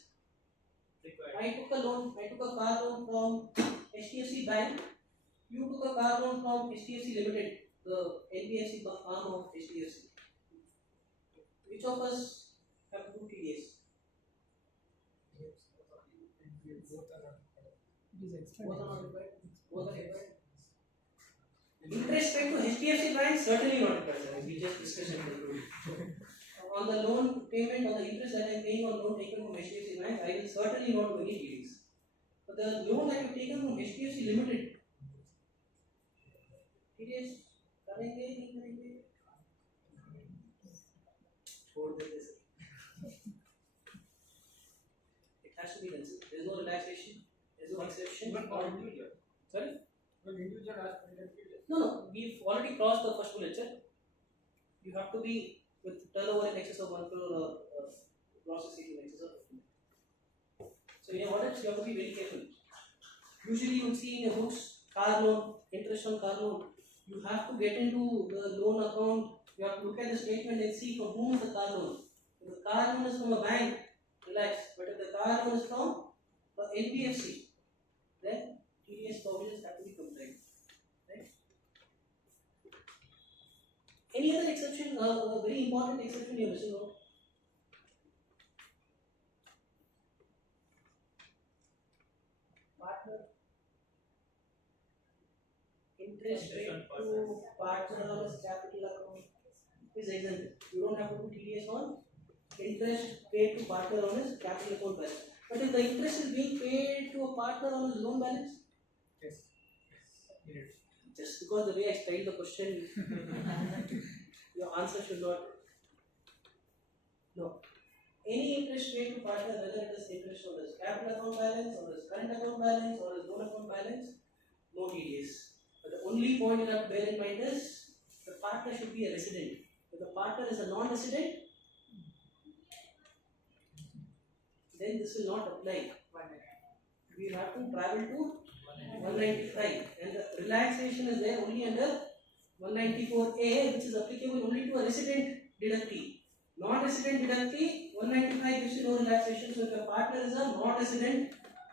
I took a car loan from HDFC Bank. You took a car loan from HDFC Limited, the NBFC arm of HDFC. Which of us have to do TDS? Both are not required. Both are required. Interest paid to HDFC Bank certainly not required, sir. We just discussed it. On the loan payment, on the interest that I am paying on loan taken from HDFC Bank, I will certainly not do any TDS. But the loan that you have taken from HDFC Limited, TDS करेंगे नहीं करेंगे? छोड़ देते sir. It has to be done. There is no relaxation. There is no exception. But for individual. Sorry? But individual has to be. No. We've already crossed the first bullet, sir. You have to be with turnover in excess of 1 crore or gross receipt in excess of 15. So in audits, you have to be very careful. Usually you will see in your books, car loan, interest on car loan. You have to get into the loan account. You have to look at the statement and see from whom is the car loan. If the car loan is from a bank, relax. But if the car loan is from an NBFC, then TDS provisions have to be complied. Right? Any other exception? A very important exception you are missing out. Partner. Interest paid to partner on his capital account is exempted. You don't have to do TDS on interest paid to partner on his capital account balance. But if the interest is being paid to a partner on his loan balance, Yes. just because the way I styled the question, your answer should not. No. Any interest paid to partner, whether it is interest on his capital account balance, or his current account balance, or his loan account balance, no TDS. But the only point you have to bear in mind is the partner should be a resident. If the partner is a non-resident, then this will not apply. We will have to travel to 195, and the relaxation is there only under 194A, which is applicable only to a resident deductee. Non-resident deductee, 195 gives you no relaxation. So if your partner is a non-resident,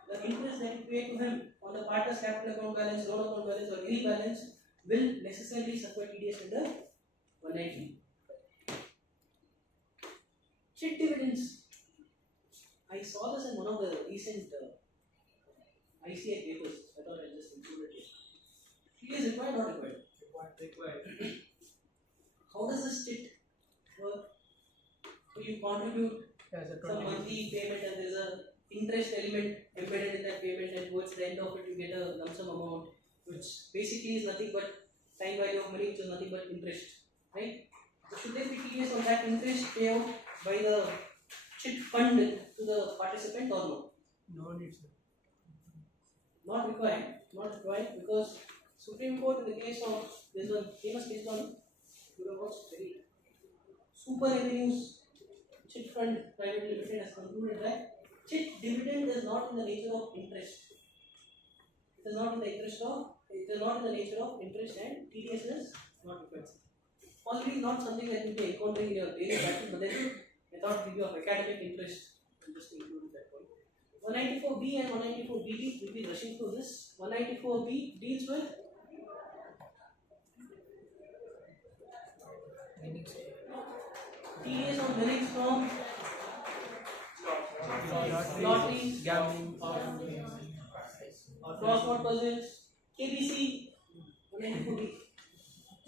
the interest that you pay to him on the partner's capital account balance, loan account balance, or any balance will necessarily suffer TDS under 190. Chit dividends. I saw this in one of the recent ICI papers. I thought I'll just include it here. TDS required, not required? Required. How does this chit work? So you contribute some monthly payment and there's a interest element embedded in that payment, and towards the end of it you get a lump sum amount, which basically is nothing but time value of money, which is nothing but interest, right? So should there be TDS on that interest payout by the chit fund to the participant or no? No need, sir. Not required. Not required because Supreme Court in the case of, there's one famous case on, you have watched, very Super Revenues Chit Fund Private Limited has concluded that chit dividend is not in the nature of interest. It is not in the interest of, it is not in the nature of interest, and TDS is not required. Possibly not something that you will be encountering in your daily practice, but then I thought it will be of academic interest. I'll just include that point. 194B and 194BB, we'll be rushing through this. 194B deals with TDS on winnings from lotteries, Gambling, crossword puzzles, KBC, 194B.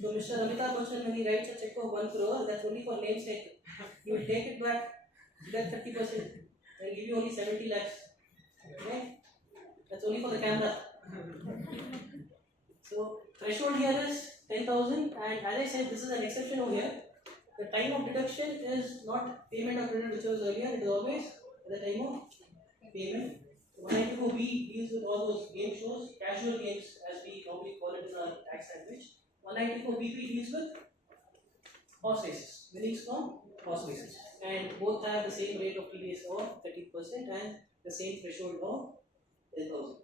So Mr. Amitabh Bachchan, when he writes a check of 1 crore, that's only for namesake. He will take it back, deduct 30%, and give you only 70 lakhs. Okay? That's only for the camera. So threshold here is 10,000, and as I said, this is an exception over here. The time of deduction is not payment of credit, which was earlier. It is always at the time of payment. 194B deals with all those game shows, casual games, as we normally call it in our tax language. 194BP deals with horse races, winnings from horse races, and both have the same rate of TDS of 30% and the same threshold of 10,000.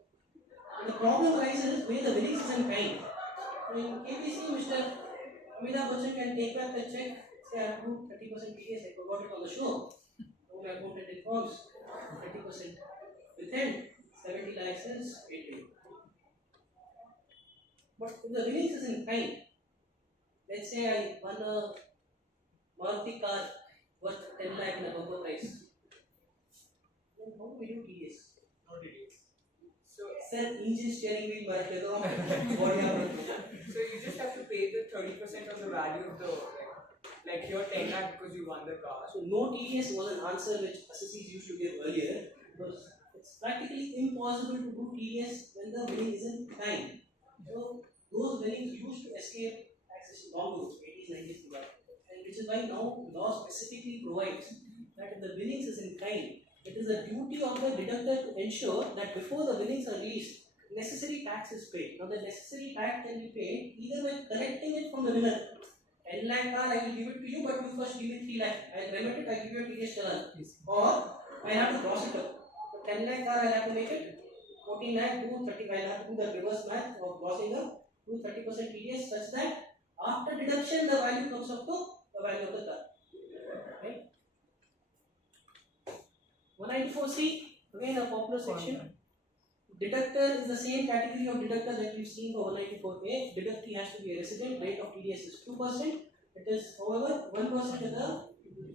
The problem arises where the winnings is in kind. In KBC, Mr. Amitabh Bachchan can take back the check, say I have to 30% TDS, I forgot it on the show. Now my accountant informs 30%. Within 70 lakhs is 80. But if the winnings is in kind, let's say I won a Maruti car worth 10 lakh in a bumper price, then how do we do TDS? No TDS. So, Sir, engine steering wheel body so you just have to pay the 30% of the value of the, like you're 10 lakh because you won the car. So no TDS was an answer which assessees used to give earlier, because it's practically impossible to do TDS when the winning isn't kind. So those winnings used to escape taxation long ago, 80s, 90s, and which is why now law specifically provides that if the winnings is in kind, it is the duty of the deductor to ensure that before the winnings are released, necessary tax is paid. Now the necessary tax can be paid either by collecting it from the winner. 10 lakh car, I will give it to you, but you first give me 3 lakh. I will remit it, I give you a TDS challan. Or I have to cross it up. So 10 lakh car, I have to make it 14 lakh, do 30. I have to do the reverse math of crossing up, do 30% TDS such that after deduction the value comes up to the value of the car. Right? 194C, again a popular section. Deductor is the same category of deductor that we've seen for 194A. Deductee has to be a resident. Rate of TDS is 2%. It is, however, 1% is the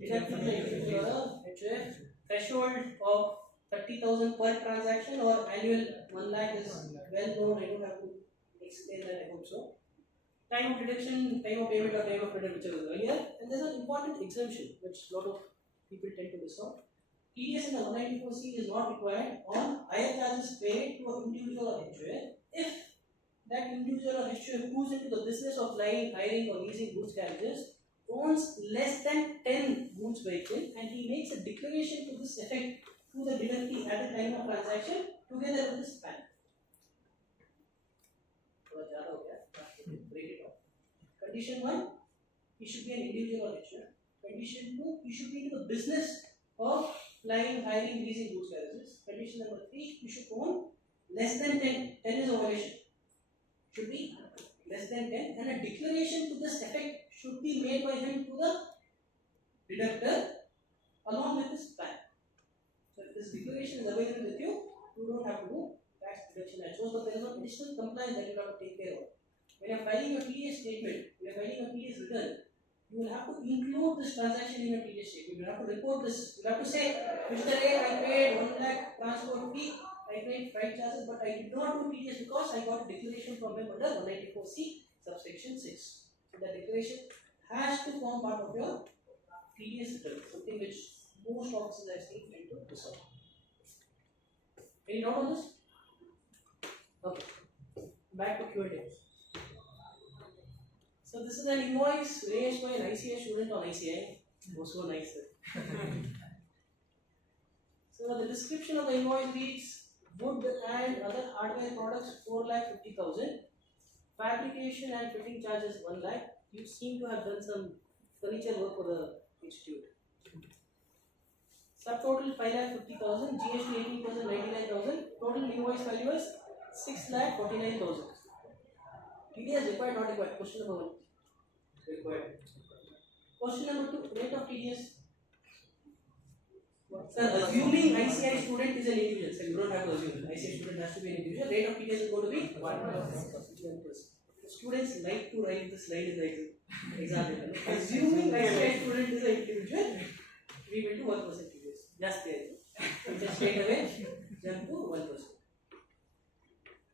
deductee HUF. Threshold of 30,000 per transaction or annual 1 lakh is well known. I don't have to explain that, I hope so. Time of deduction, time of payment or time of credit, whichever was earlier. And there's an important exemption which a lot of people tend to miss out. TDS in the 194C is not required on higher charges paid to an individual or HUF if that individual or HUF who's into the business of flying, hiring or leasing goods carriages owns less than 10 goods vehicles and he makes a declaration to this effect to the deductee at the time of transaction together with his PAN. Condition 1, he should be an individual or HR. Condition 2, he should be in the business of flying, hiring, leasing goods carriages. Condition number 3, he should own less than 10. 10 is a violation. Should be less than 10, and a declaration to this effect should be made by him to the deductor along with his plan. So if this declaration is available with you, you don't have to do tax deduction at all, but there is an additional compliance that you have to take care of. When you are filing your TDS statement, when you are filing your TDS return, you will have to include this transaction in your TDS statement. You will have to report this. You have to say, Mr. A, I paid 1 lakh transport fee, I paid freight charges, but I did not do TDS because I got a declaration from him under 194C subsection 6. So the declaration has to form part of your TDS return, something which most offices I see tend to resolve. Any doubt on this? Okay. Back to Q&A. So this is an invoice raised by an ICI student on ICI. Was so nice. So the description of the invoice reads: wood and other hardware products 4,50,000. Fabrication and fitting charges 1 lakh. You seem to have done some furniture work for the institute. Subtotal 5,50,000. GST 18%, 99,000. Total invoice value is 6,49,000. TDS required, not required. Question number 1. Required. Question number 2. Rate of TDS. Sir, assuming ICI student is an individual, so you don't have to assume. ICI student has to be an individual. Rate of TDS is going to be 1%. Students like to write the slide in the exam. Assuming ICI student is an individual, we will do 1% TDS. Just there. Just straight away jump to 1%.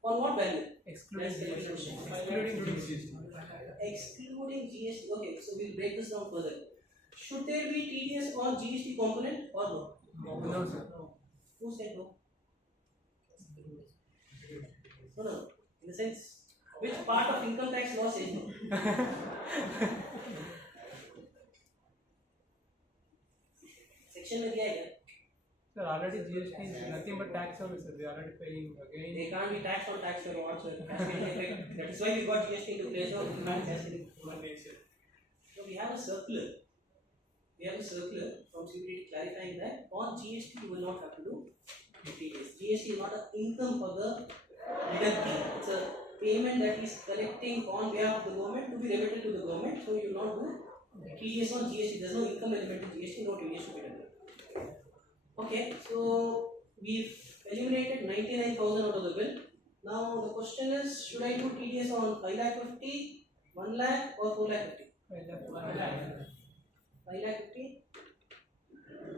On what value? Excluding GST. Excluding GST. Okay, so we'll break this down further. Should there be TDS on GST component or no? No, sir. Who said no? No. In the sense, which part of income tax law says no? Section में दिया है क्या? Sir, already GST is nothing but tax services. They are already paying again. They can't be taxed on tax or whatsoever. That is why we got GST into place. So we can't tax it in one nature. So we have a circular. We have a circular from CBDT clarifying that on GST you will not have to do TDS. GST is not an income for the deductee. It's a payment that is collecting on behalf of the government to be remitted to the government. So you will not do TDS on GST. There is no income element in GST, no TDS to be done. Okay, so we've eliminated 99,000 out of the bill. Now the question is, should I do TDS on 5,50,000, 1 lakh or 4,50,000? 5,50,000.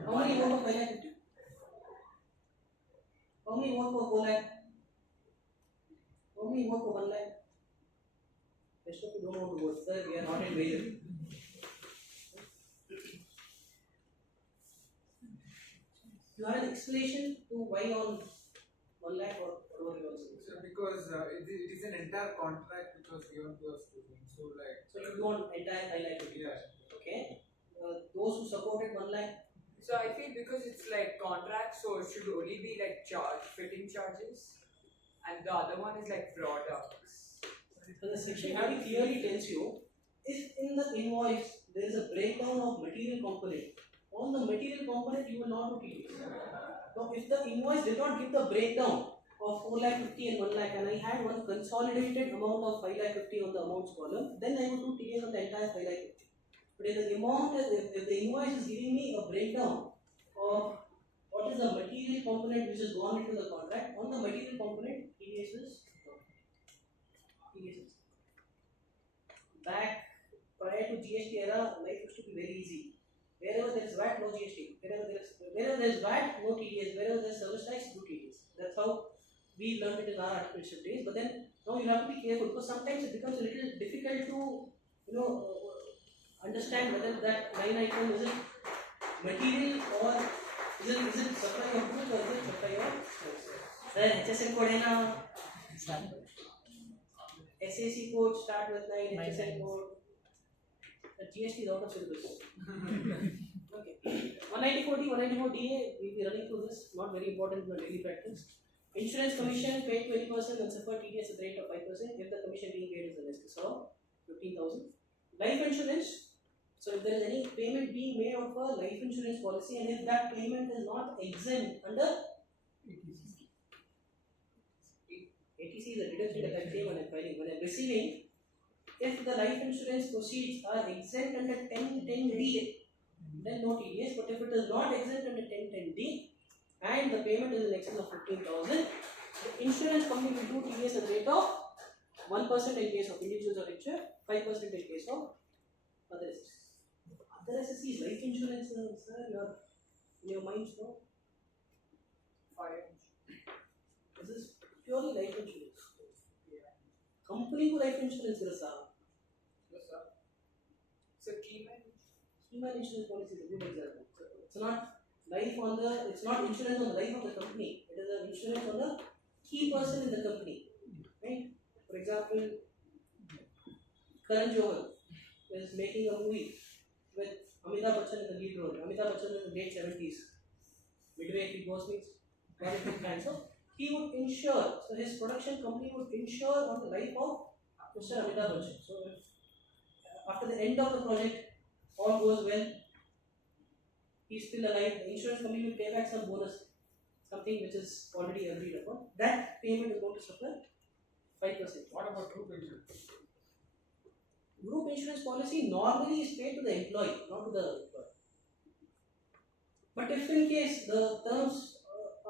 How many vote for 5,50,000? How many vote for 4 lakh? How many vote for 1 lakh? Rest of you don't want to vote, sir. We are not in major. You have an explanation to why on 1 lakh or whatever it was? So because it is an entire contract which was given to a student. So like. So you want entire 5 lakh? Yeah. Okay. Those who supported 1 lakh. So I feel because it's like contract, so it should only be like fitting charges, and the other one is like products. So the section very clearly tells you if in the invoice there is a breakdown of material component. On the material component, you will not do TDS. Now, if the invoice did not give the breakdown of 4,50,000 and 1 lakh, and I had one consolidated amount of 5,50,000 on the amounts column, then I would do TDS on the entire 5,50,000. But if the amount, if the invoice is giving me a breakdown of what is the material component which has gone into the contract, on the material component, TDS is back prior to GST era, life used to be very easy. Wherever there is VAT, no GST. Wherever there is VAT, no TDS. Wherever there is service tax, do TDS. That's how we learned it in our artificial days. But then now you have to be careful because sometimes it becomes a little difficult to understand whether that line item is it material or is it supply of goods or is it supply of services. Sir, HSN code है ना? SAC code start with 9, HSN code. The GST is out of syllabus. Okay. 194D, 194DA, we'll be running through this, not very important in the daily practice. Insurance commission paid 20% and suffer TDS at the rate of 5%. If the commission being paid is the less, so 15,000. life insurance. So if there is any payment being made of a life insurance policy, and if that payment is not exempt under ATC is a deduction that I pay when I'm filing. When I'm receiving, if the life insurance proceeds are exempt under 1010D, then no TDS. But if it is not exempt under 1010D and the payment is in excess of 15,000, the insurance company will do TDS at the rate of 1% in case of individuals or insured, 5% in case of other SSCs. Other SSCs, life insurance, sir, your minds no? Fire. This is purely life insurance. Company को life insurance is sir. Yes, sir. So keyman Insurance policy is a good example. It's not life on the, it's not insurance on the life of the company. It is an insurance on the key person in the company. Right? For example, Karan Johar is making a movie with Amitabh Bachchan in the lead role. Amitabh Bachchan in the late 70s. Midway if he goes means very big fan. So he would insure, so his production company would insure on the life of Mr. Amitabh Bachchan. So if, after the end of the project, all goes well, he's still alive, the insurance company will pay back some bonus, something which is already agreed upon. That payment is going to suffer 5%. What about group insurance? Group insurance policy normally is paid to the employee, not to the employer. But if in case the terms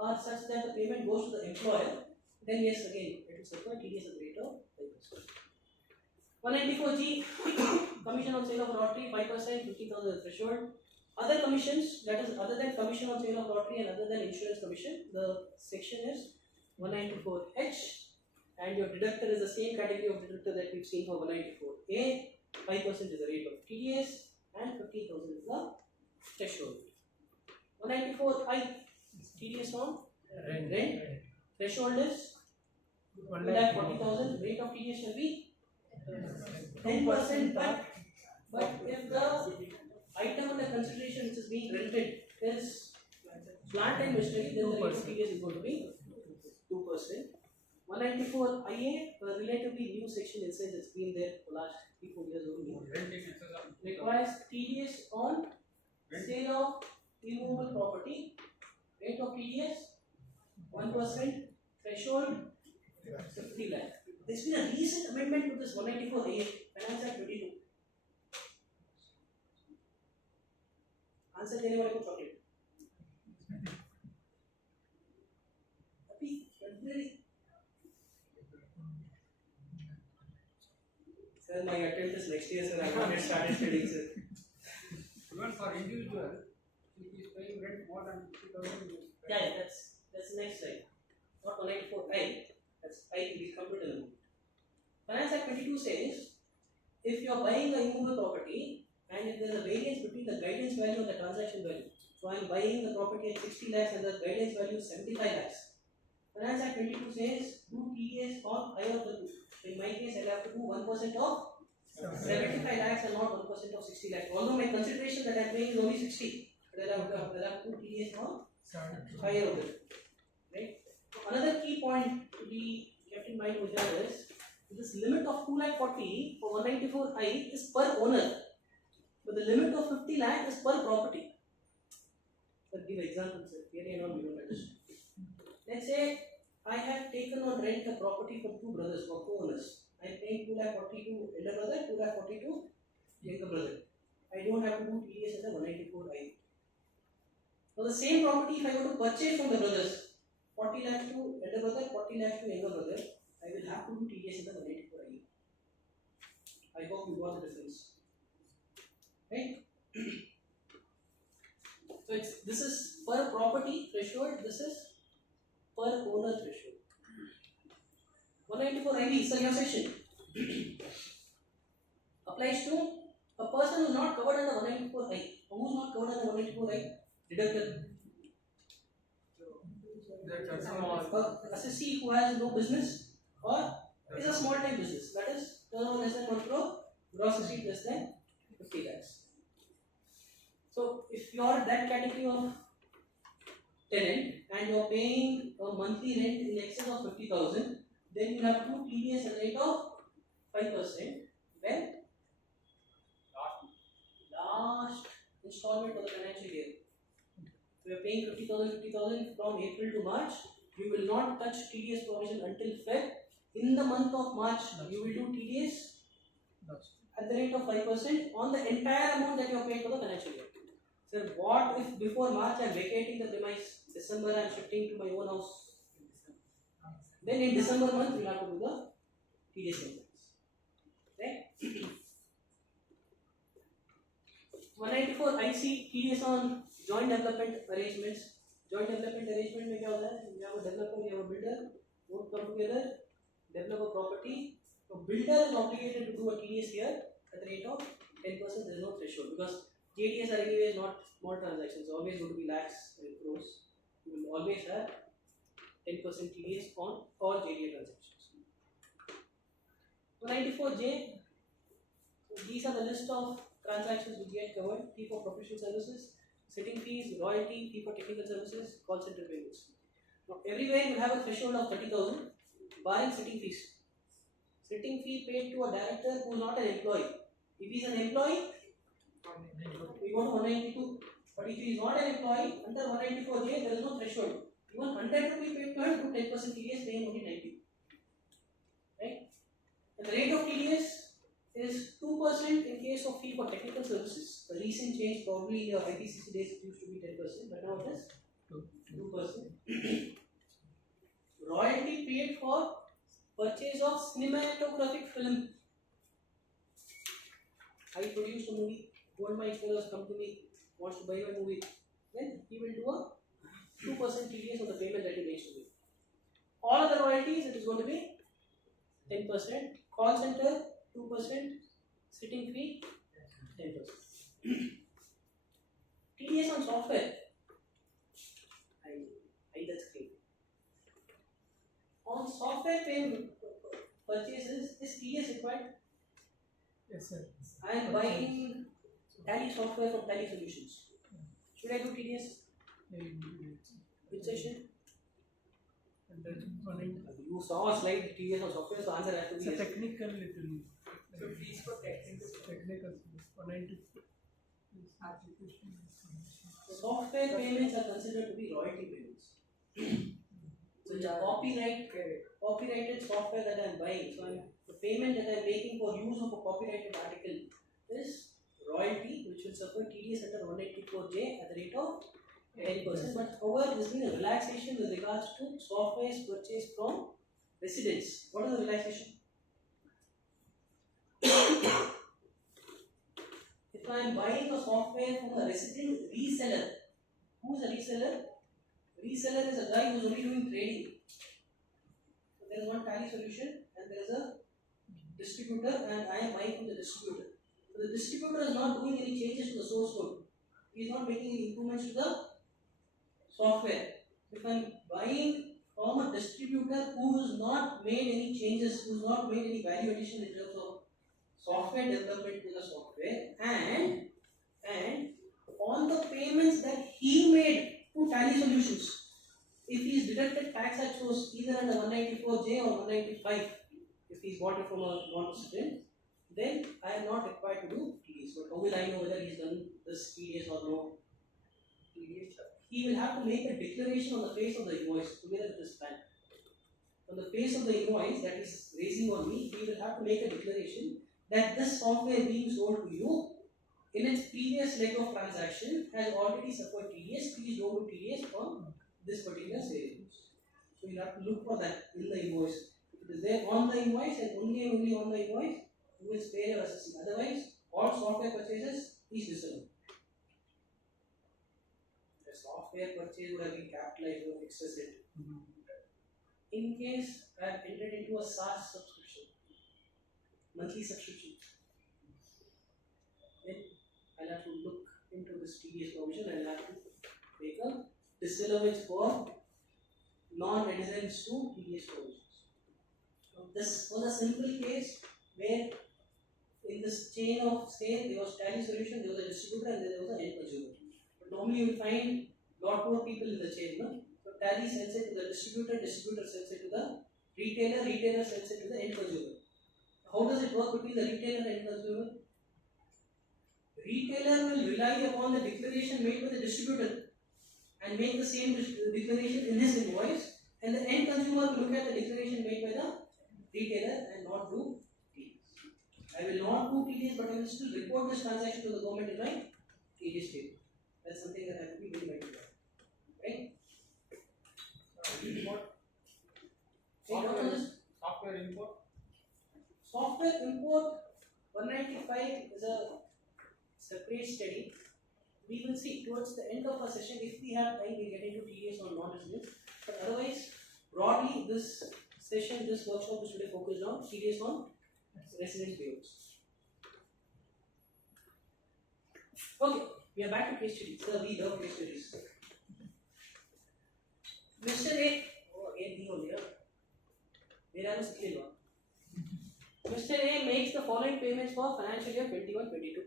are such that the payment goes to the employer, then yes, again, it will suffer TDS at the rate of 5%. 194G, commission on sale of lottery, 5%, 50,000 is threshold. Other commissions, that is other than commission on sale of lottery and other than insurance commission, the section is 194H, and your deductor is the same category of deductor that we've seen for 194A. 5% is the rate of TDS and 15,000 is the threshold. 194I, TDS on rent. Threshold is 1,40,000. Rate of TDS shall be 10%, but if the item under consideration which is being rented is plant and machinery, then the rate of TDS is going to be 2%. 194 IA, a relatively new section inside that's been there for the last 3-4 years only, requires TDS on sale of immovable property. Rate of TDS 1%, threshold 50 lakh. There's been a recent amendment to this 194 IA, Finance Act 22. Answer देने वाले को chocolate अभी February. Sir, my attempt is next year, sir. I want to start studying, sir. Even for individual, if he is paying rent more than 50,000, Yeah, that's the next slide. Not 194I. That's I. We come to the Finance Act 22 says if you are buying a immovable property and if there is a variance between the guidance value and the transaction value. So I am buying the property at 60 lakhs and the guidance value is 75 lakhs. Finance Act 22 says do TDS on either of the two. In my case, I have to do 1% of 75 lakhs and not 1% of 60 lakhs. Although my consideration that I am paying is only 60, but I have to do TDS on higher of it. Right? Another key point to be kept in mind over here is this limit of 2,40,000 for 194I is per owner, but the limit of 50 lakh is per property. Let's give examples. Here and on we don't understand. Let's say I have taken on rent a property from two brothers or co-owners. I am paying 2,40,000 to elder brother, 2,40,000 to younger brother. I don't have to do TDS as a 194I. Now the same property, if I go to purchase from the brothers, 40 lakhs to elder brother, 40 lakhs to younger brother, I will have to do TDS as a 194I. I hope you got the difference. Right? So this is per property threshold, this is per owner threshold. 194IB, sir, your section applies to a person who is not covered under 194I. Who is not covered under 194I? Deductor. Assessee who has no business or is a small time business, that is turnover less than 1 crore, gross receipt less than 50 lakhs. So if you are that category of tenant and you are paying a monthly rent in excess of 50,000, then you have to TDS at a rate of 5%. When installment for the financial year. We are paying 50,000 from April to March. You will not touch TDS provision until Feb. In the month of March, you will do TDS at the rate of 5% on the entire amount that you have paid for the financial year. So what if before March I am vacating the premise, December I am shifting to my own house? Then in December month we will have to do the TDS compliance. Right? 194 IC TDS on joint development arrangements. Joint development arrangement में क्या होता है? You have a developer, you have a builder, both come together, develop a property. So builder is obligated to do a TDS here at the rate of 10%. There is no threshold because JDS are anyway not small transactions. Always going to be lakhs and crores. You will always have 10% TDS on all JDA transactions. 194J. So these are the list of transactions which get covered. Fee for professional services, sitting fees, royalty, fee for technical services, call center payments. Now everywhere you have a threshold of 30,000, barring sitting fees. Sitting fee paid to a director who is not an employee. If he is an employee, we go to 192. But if he is not an employee, under 194J there is no threshold. Even 100 to be paid to him to 10% TDS, paying only 90. Right? And the rate of TDS is 2% in case of fee for technical services. The recent change, probably in your IPCC days, it used to be 10%, but now it is 2%. Royalty paid for purchase of cinematographic film. I produced a movie, Goldmine Fellows come to me, wants to buy my movie. Then he will do a 2% TDS on the payment that he makes to me. All other royalties, it is going to be 10%. Call center, 2%. Sitting fee, 10%. TDS on software. I that's clean. On software payment purchases, is TDS required? Yes, sir. I am buying Tally software from Tally Solutions. Should I do TDS? Which session? And then 190. You saw a slide TDS on software, so answer has to be It's a yes. technical little. So fees for technical. Technical. 190. Software payments are considered to be royalty payments. So it's a copyrighted software that I am buying. So the payment that I am making for use of a copyrighted article is royalty, which will suffer TDS under 184J at the rate of 10%. But however, there has been a relaxation with regards to software purchased from residents. What is the relaxation? If I am buying a software from a resident reseller, who is a reseller? Reseller is a guy who is only doing trading. So there is one Tally solution and there is a distributor, and I am buying from the distributor. So the distributor is not doing any changes to the source code. He is not making any improvements to the software. If I am buying from a distributor who has not made any changes, who has not made any value addition in terms of software development to the software, and on the payments that he made to Tally Solutions, if he is deducted tax at source either under 194J or 195, if he is bought it from a non-resident, then I am not required to do TDS. But how will I know whether he has done this TDS or no? TDS. He will have to make a declaration on the face of the invoice together with his PAN. On the face of the invoice that is raising on me, he will have to make a declaration that this software being sold to you in its previous leg of transaction has already suffered TDS. Please don't do TDS on this particular sale. So you have to look for that in the invoice. If it is there on the invoice and only on the invoice, you will spare your assessment. Otherwise, all software purchases is disallowed. The software purchase would have been capitalized or fixed asset. In case I have entered into a SaaS subscription, monthly subscription, then I'll have to look into this TDS provision and I'll have to make a disallowance for non-residents to TDS provisions. Now, this was a simple case where in this chain of sale there was Tally Solution, there was a distributor, and then there was an end consumer. But normally you will find lot more people in the chain. No? So Tally sells it to the distributor, distributor sells it to the retailer, retailer sells it to the end consumer. How does it work between the retailer and consumer? retailer will rely upon the declaration made by the distributor and make the same declaration in his invoice, and the end consumer will look at the declaration made by the retailer and not do TDS. I will not do TDS, but I will still report this transaction to the government in my TDS statement. That's something that I have to be very mindful of. Right? Import. Software, Software import. software import 195 is a separate study. We will see towards the end of our session. If we have time, we get into TDS or non-residence. But otherwise, broadly, this session, this workshop is today focused on TDS on resident payouts. Okay, we are back to case studies. Sir, we love case studies. Mr. A, oh again he only, where I was clear one. Mr. A makes the following payments for financial year 21-22.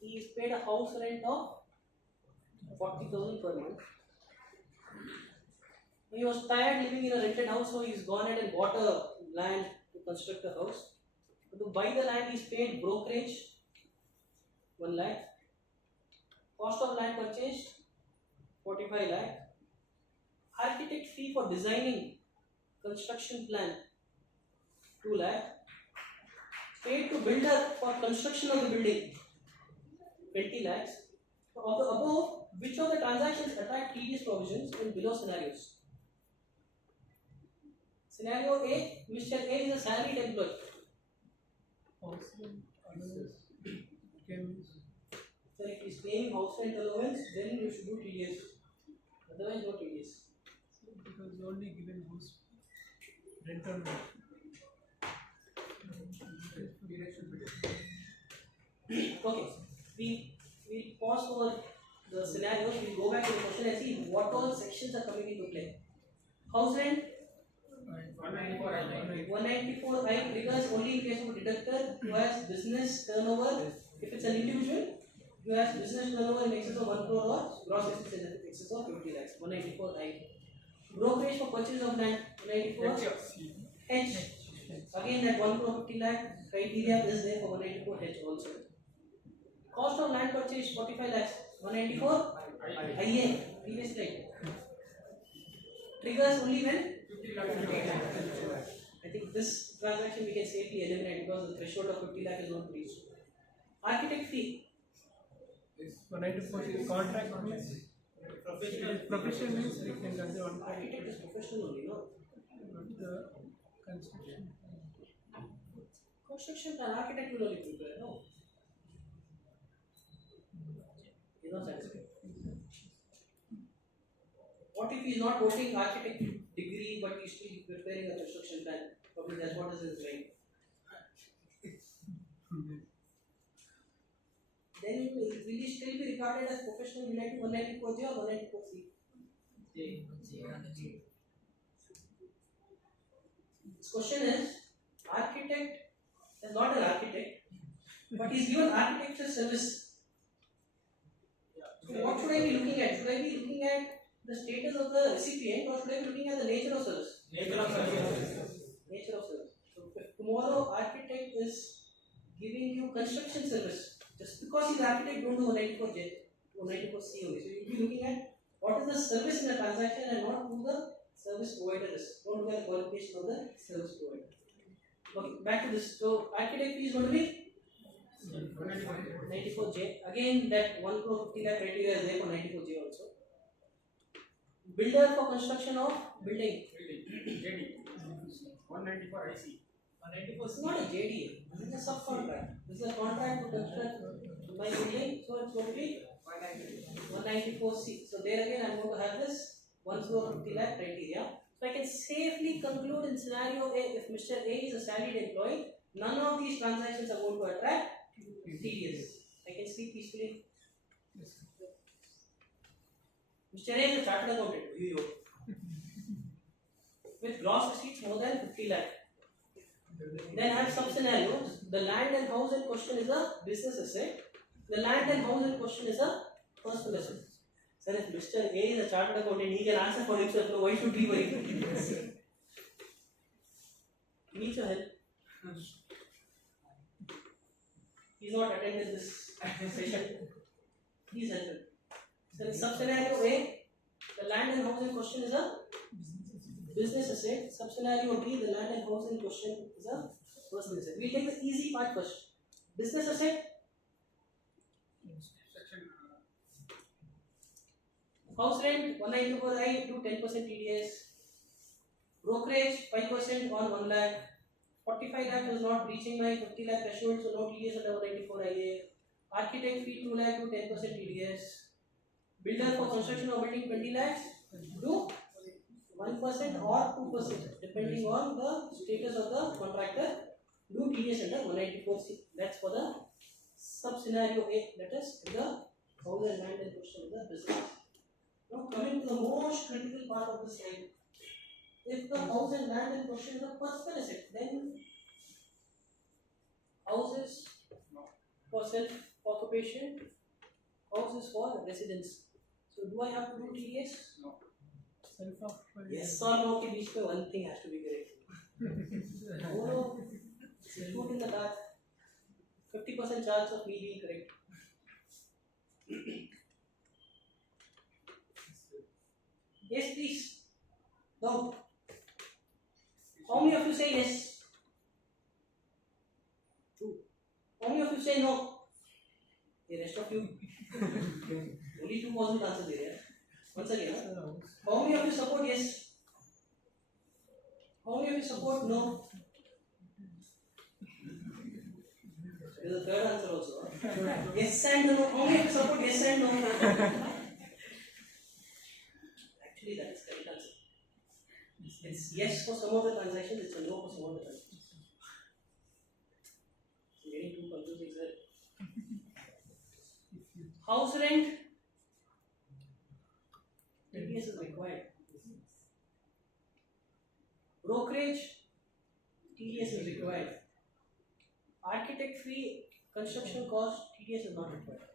He is paid a house rent of 40,000 per month. He was tired living in a rented house, so he's gone ahead and bought a land to construct a house. But to buy the land, he's paid brokerage 1 lakh. Cost of land purchase 45 lakh. Architect fee for designing construction plan 2 lakh. Paid to builder for construction of the building 20 lakhs. So of the above, which of the transactions attract TDS provisions in below scenarios? Scenario A, Mr. A is a salaried employee. So if he is claiming house rent allowance, then you should do TDS. Otherwise, no TDS. Because you only given house rental. Okay, we pause over the scenarios. We go back to the question and see what all sections are coming into play. House rent 194I triggers only in case of a deductor who has business turnover. If it's an individual who has business turnover in excess of 1 crore or gross assets in excess of 50 lakhs. 194I. Brokerage for purchase of land 194 H. Again, that 1 crore 50 lakh criteria is there for 194 H also. Cost of land purchase 45 lakhs. 194 IA. Previous slide. Triggers only when? I think this transaction we can safely eliminate because the threshold of 50 lakh is not reached. Architect fee. 194 contract means professional means we can consider one Architect is professional only, no? Not the construction. Construction plan, architect will only prepare, no? You know that. What if he is not holding architect degree but he is still preparing a construction plan? Probably that's what is his right. Then will he still be regarded as professional related to 194J or 194C? This question is, architect is not an architect, but he is given architecture service. So what should I be looking at? Should I be looking at the status of the recipient or should I be looking at the nature of service? Nature of service. Nature of service. So if tomorrow architect is giving you construction service, just because he's architect, don't do 194J, 194C only. So you'll be looking at what is the service in the transaction and not who the service provider is. Don't look at the qualification of the service provider. Okay, back to this. So architect fee is going to be 94J. Again, that 1 crore 50 lakh criteria is there for 94J also. Builder for construction of building. JD. 194 IC. 194 is not a JD. This is a subcontract. This is a contract to construct my building. So it's going to be 194C. So there again, I'm going to have this 1 crore 50 lakh criteria. So I can safely conclude in scenario A, if Mr. A is a salaried employee, none of these transactions are going to attract TDS. I can sleep peacefully. Mr. A is a chartered accountant, with gross receipts more than 50 lakh. Then I have some scenarios. The land and house in question is a business asset. The land and house in question is a personal asset. Sir, if Mr. A is a chartered accountant, he can answer for himself. So why should we worry? He needs your help. he's not attended this session. Please help him. So in sub-scenario A, the land and house in question is a business asset. Sub-scenario B, the land and house in question is a personal asset. We'll take the easy part first. Business asset, Section house rent 194I to 10% TDS. Brokerage 5% on 1 lakh. 45 lakh was not reaching my 50 lakh threshold, so no TDS under 194 IA. Architect fee 2 lakh to 10% TDS. Builder for construction of building 20 lakhs do 1% or 2% depending on the status of the contractor. Do TDS under 194C. That's for the sub scenario A. That is the house and land in question of the business. Now coming to the most critical part of the slide. If the house and land in question is a personal asset, then houses for self-occupation, houses for residence. So do I have to do TDS? No. Yes or no के बीच में one thing has to be correct. No, shoot in the dark. 50% chance of me being correct. Yes, please. No. How many of you say yes? 2. How many of you say no? The rest of you. Only 2 positive answers there. Once again. How many of you support yes? How many of you support no? There is a third answer also. Yes and no. How many of you support yes and no? Actually, that is correct answer. It's yes for some of the transactions, it's a no for some of the transactions. I'm getting too confusing, sir. House rent, TDS is required. Brokerage, TDS is required. Architect fee, construction cost, TDS is not required.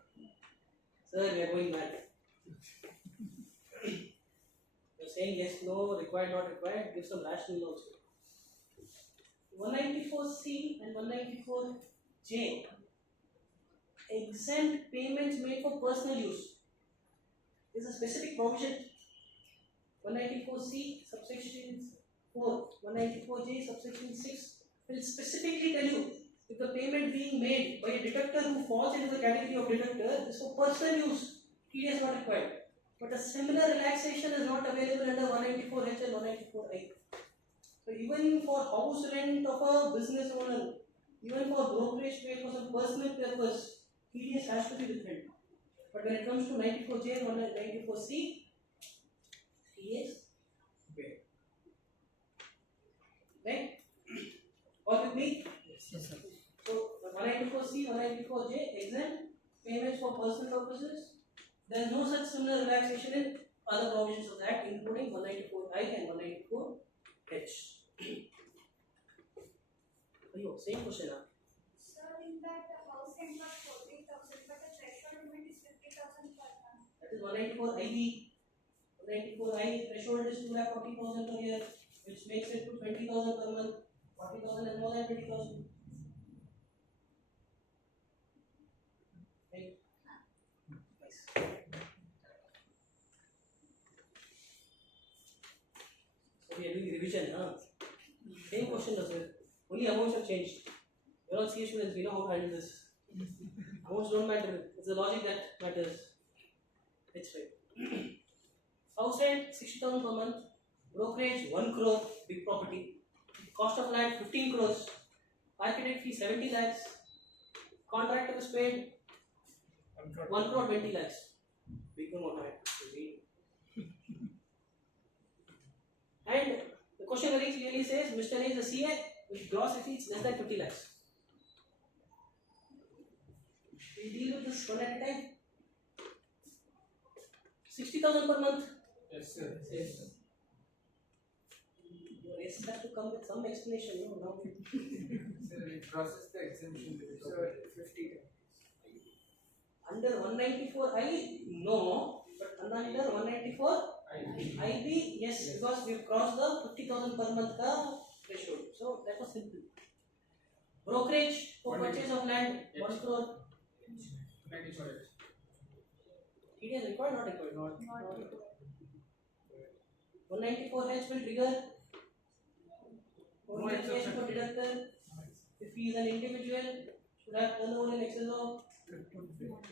Sir, we are going mad. You're saying yes, no, required, not required, give some rationale also. 194C and 194J, exempt payments made for personal use. Is a specific provision. 194C subsection 4, 194J subsection 6 will specifically tell you if the payment being made by a deductor who falls into the category of deductor is for personal use, TDS not required. But a similar relaxation is not available under 194H and 194I. So even for house rent of a business owner, even for brokerage paid for some personal purpose, TDS has to be different. But when it comes to 94J and 194C, TDS paid. Right? All with me? Yes, sir. So 194C, 194J exempt payments for personal purposes. There is no such similar relaxation in other provisions of the Act, including 194I and 194H. Ayo, same question. Sir, in that the house rent was 40,000, but the threshold limit is 50,000 per month. That is 194IB. 194I threshold is 2,40,000 per year, which makes it to 20,000 per month. 40,000 and more than 20,000. Right? Nice. So we are doing revision, huh? Same question does it. Only amounts have changed. We are all CS students, we know how to handle this. Amounts don't matter, it's the logic that matters. That's right. House rent 60,000 per month. Brokerage 1 crore, big property. Cost of land 15 crores. Architect fee 70 lakhs. Contractor is paid 1 crore 20 lakhs. Big amount of it. And the question very clearly says Mr. A is a CA with gross receipts less than 50 lakhs. We deal with this one at a time. 60,000 per month. Yes, sir. Yes, sir. Your races have to come with some explanation. No, now. Sir, we process the exemption limit. Sir, 50. Under 194I, no, but under 194IB, yes, because we've crossed the 50,000 per month threshold. So that was simple. Brokerage for purchase of land, 1 crore. 94 H. TDS required, not required, not required. 194H will trigger only application for deductor if he is an individual, should have turnover in excess of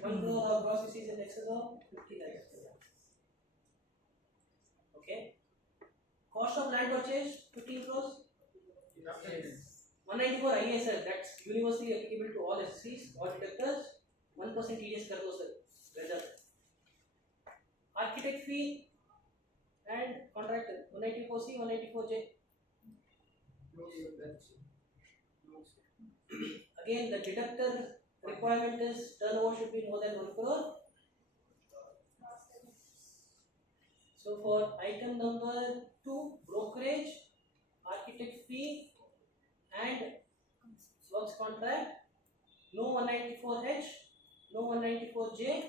1 crore or gross receipts in excess of 50 lakhs. Okay. Cost of land purchase 15 crores. 194 ISL, that's universally applicable to all SCs, all deductors. 1% TDS कर दो sir. Whether architect fee and contractor 194C, 194J. Again, the deductor requirement is turnover should be more than 1 crore. So for item number 2, brokerage, architect fee and works contract, no 194H, no 194J,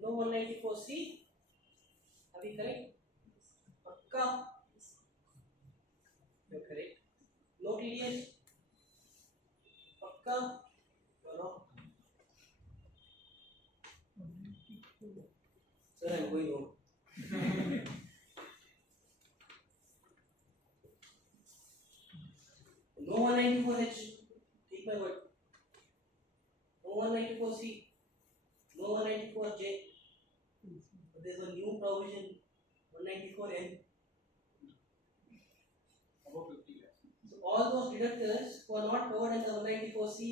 no 194C. Are we correct? Pakka. You're correct. No TDS. Pakka. You're wrong. Sir, I'm going home. No 194H. Take my word. No 194C. No 194J. But there's a new provision 194N. About 50 lakhs. So all those deductors who are not covered in the 194C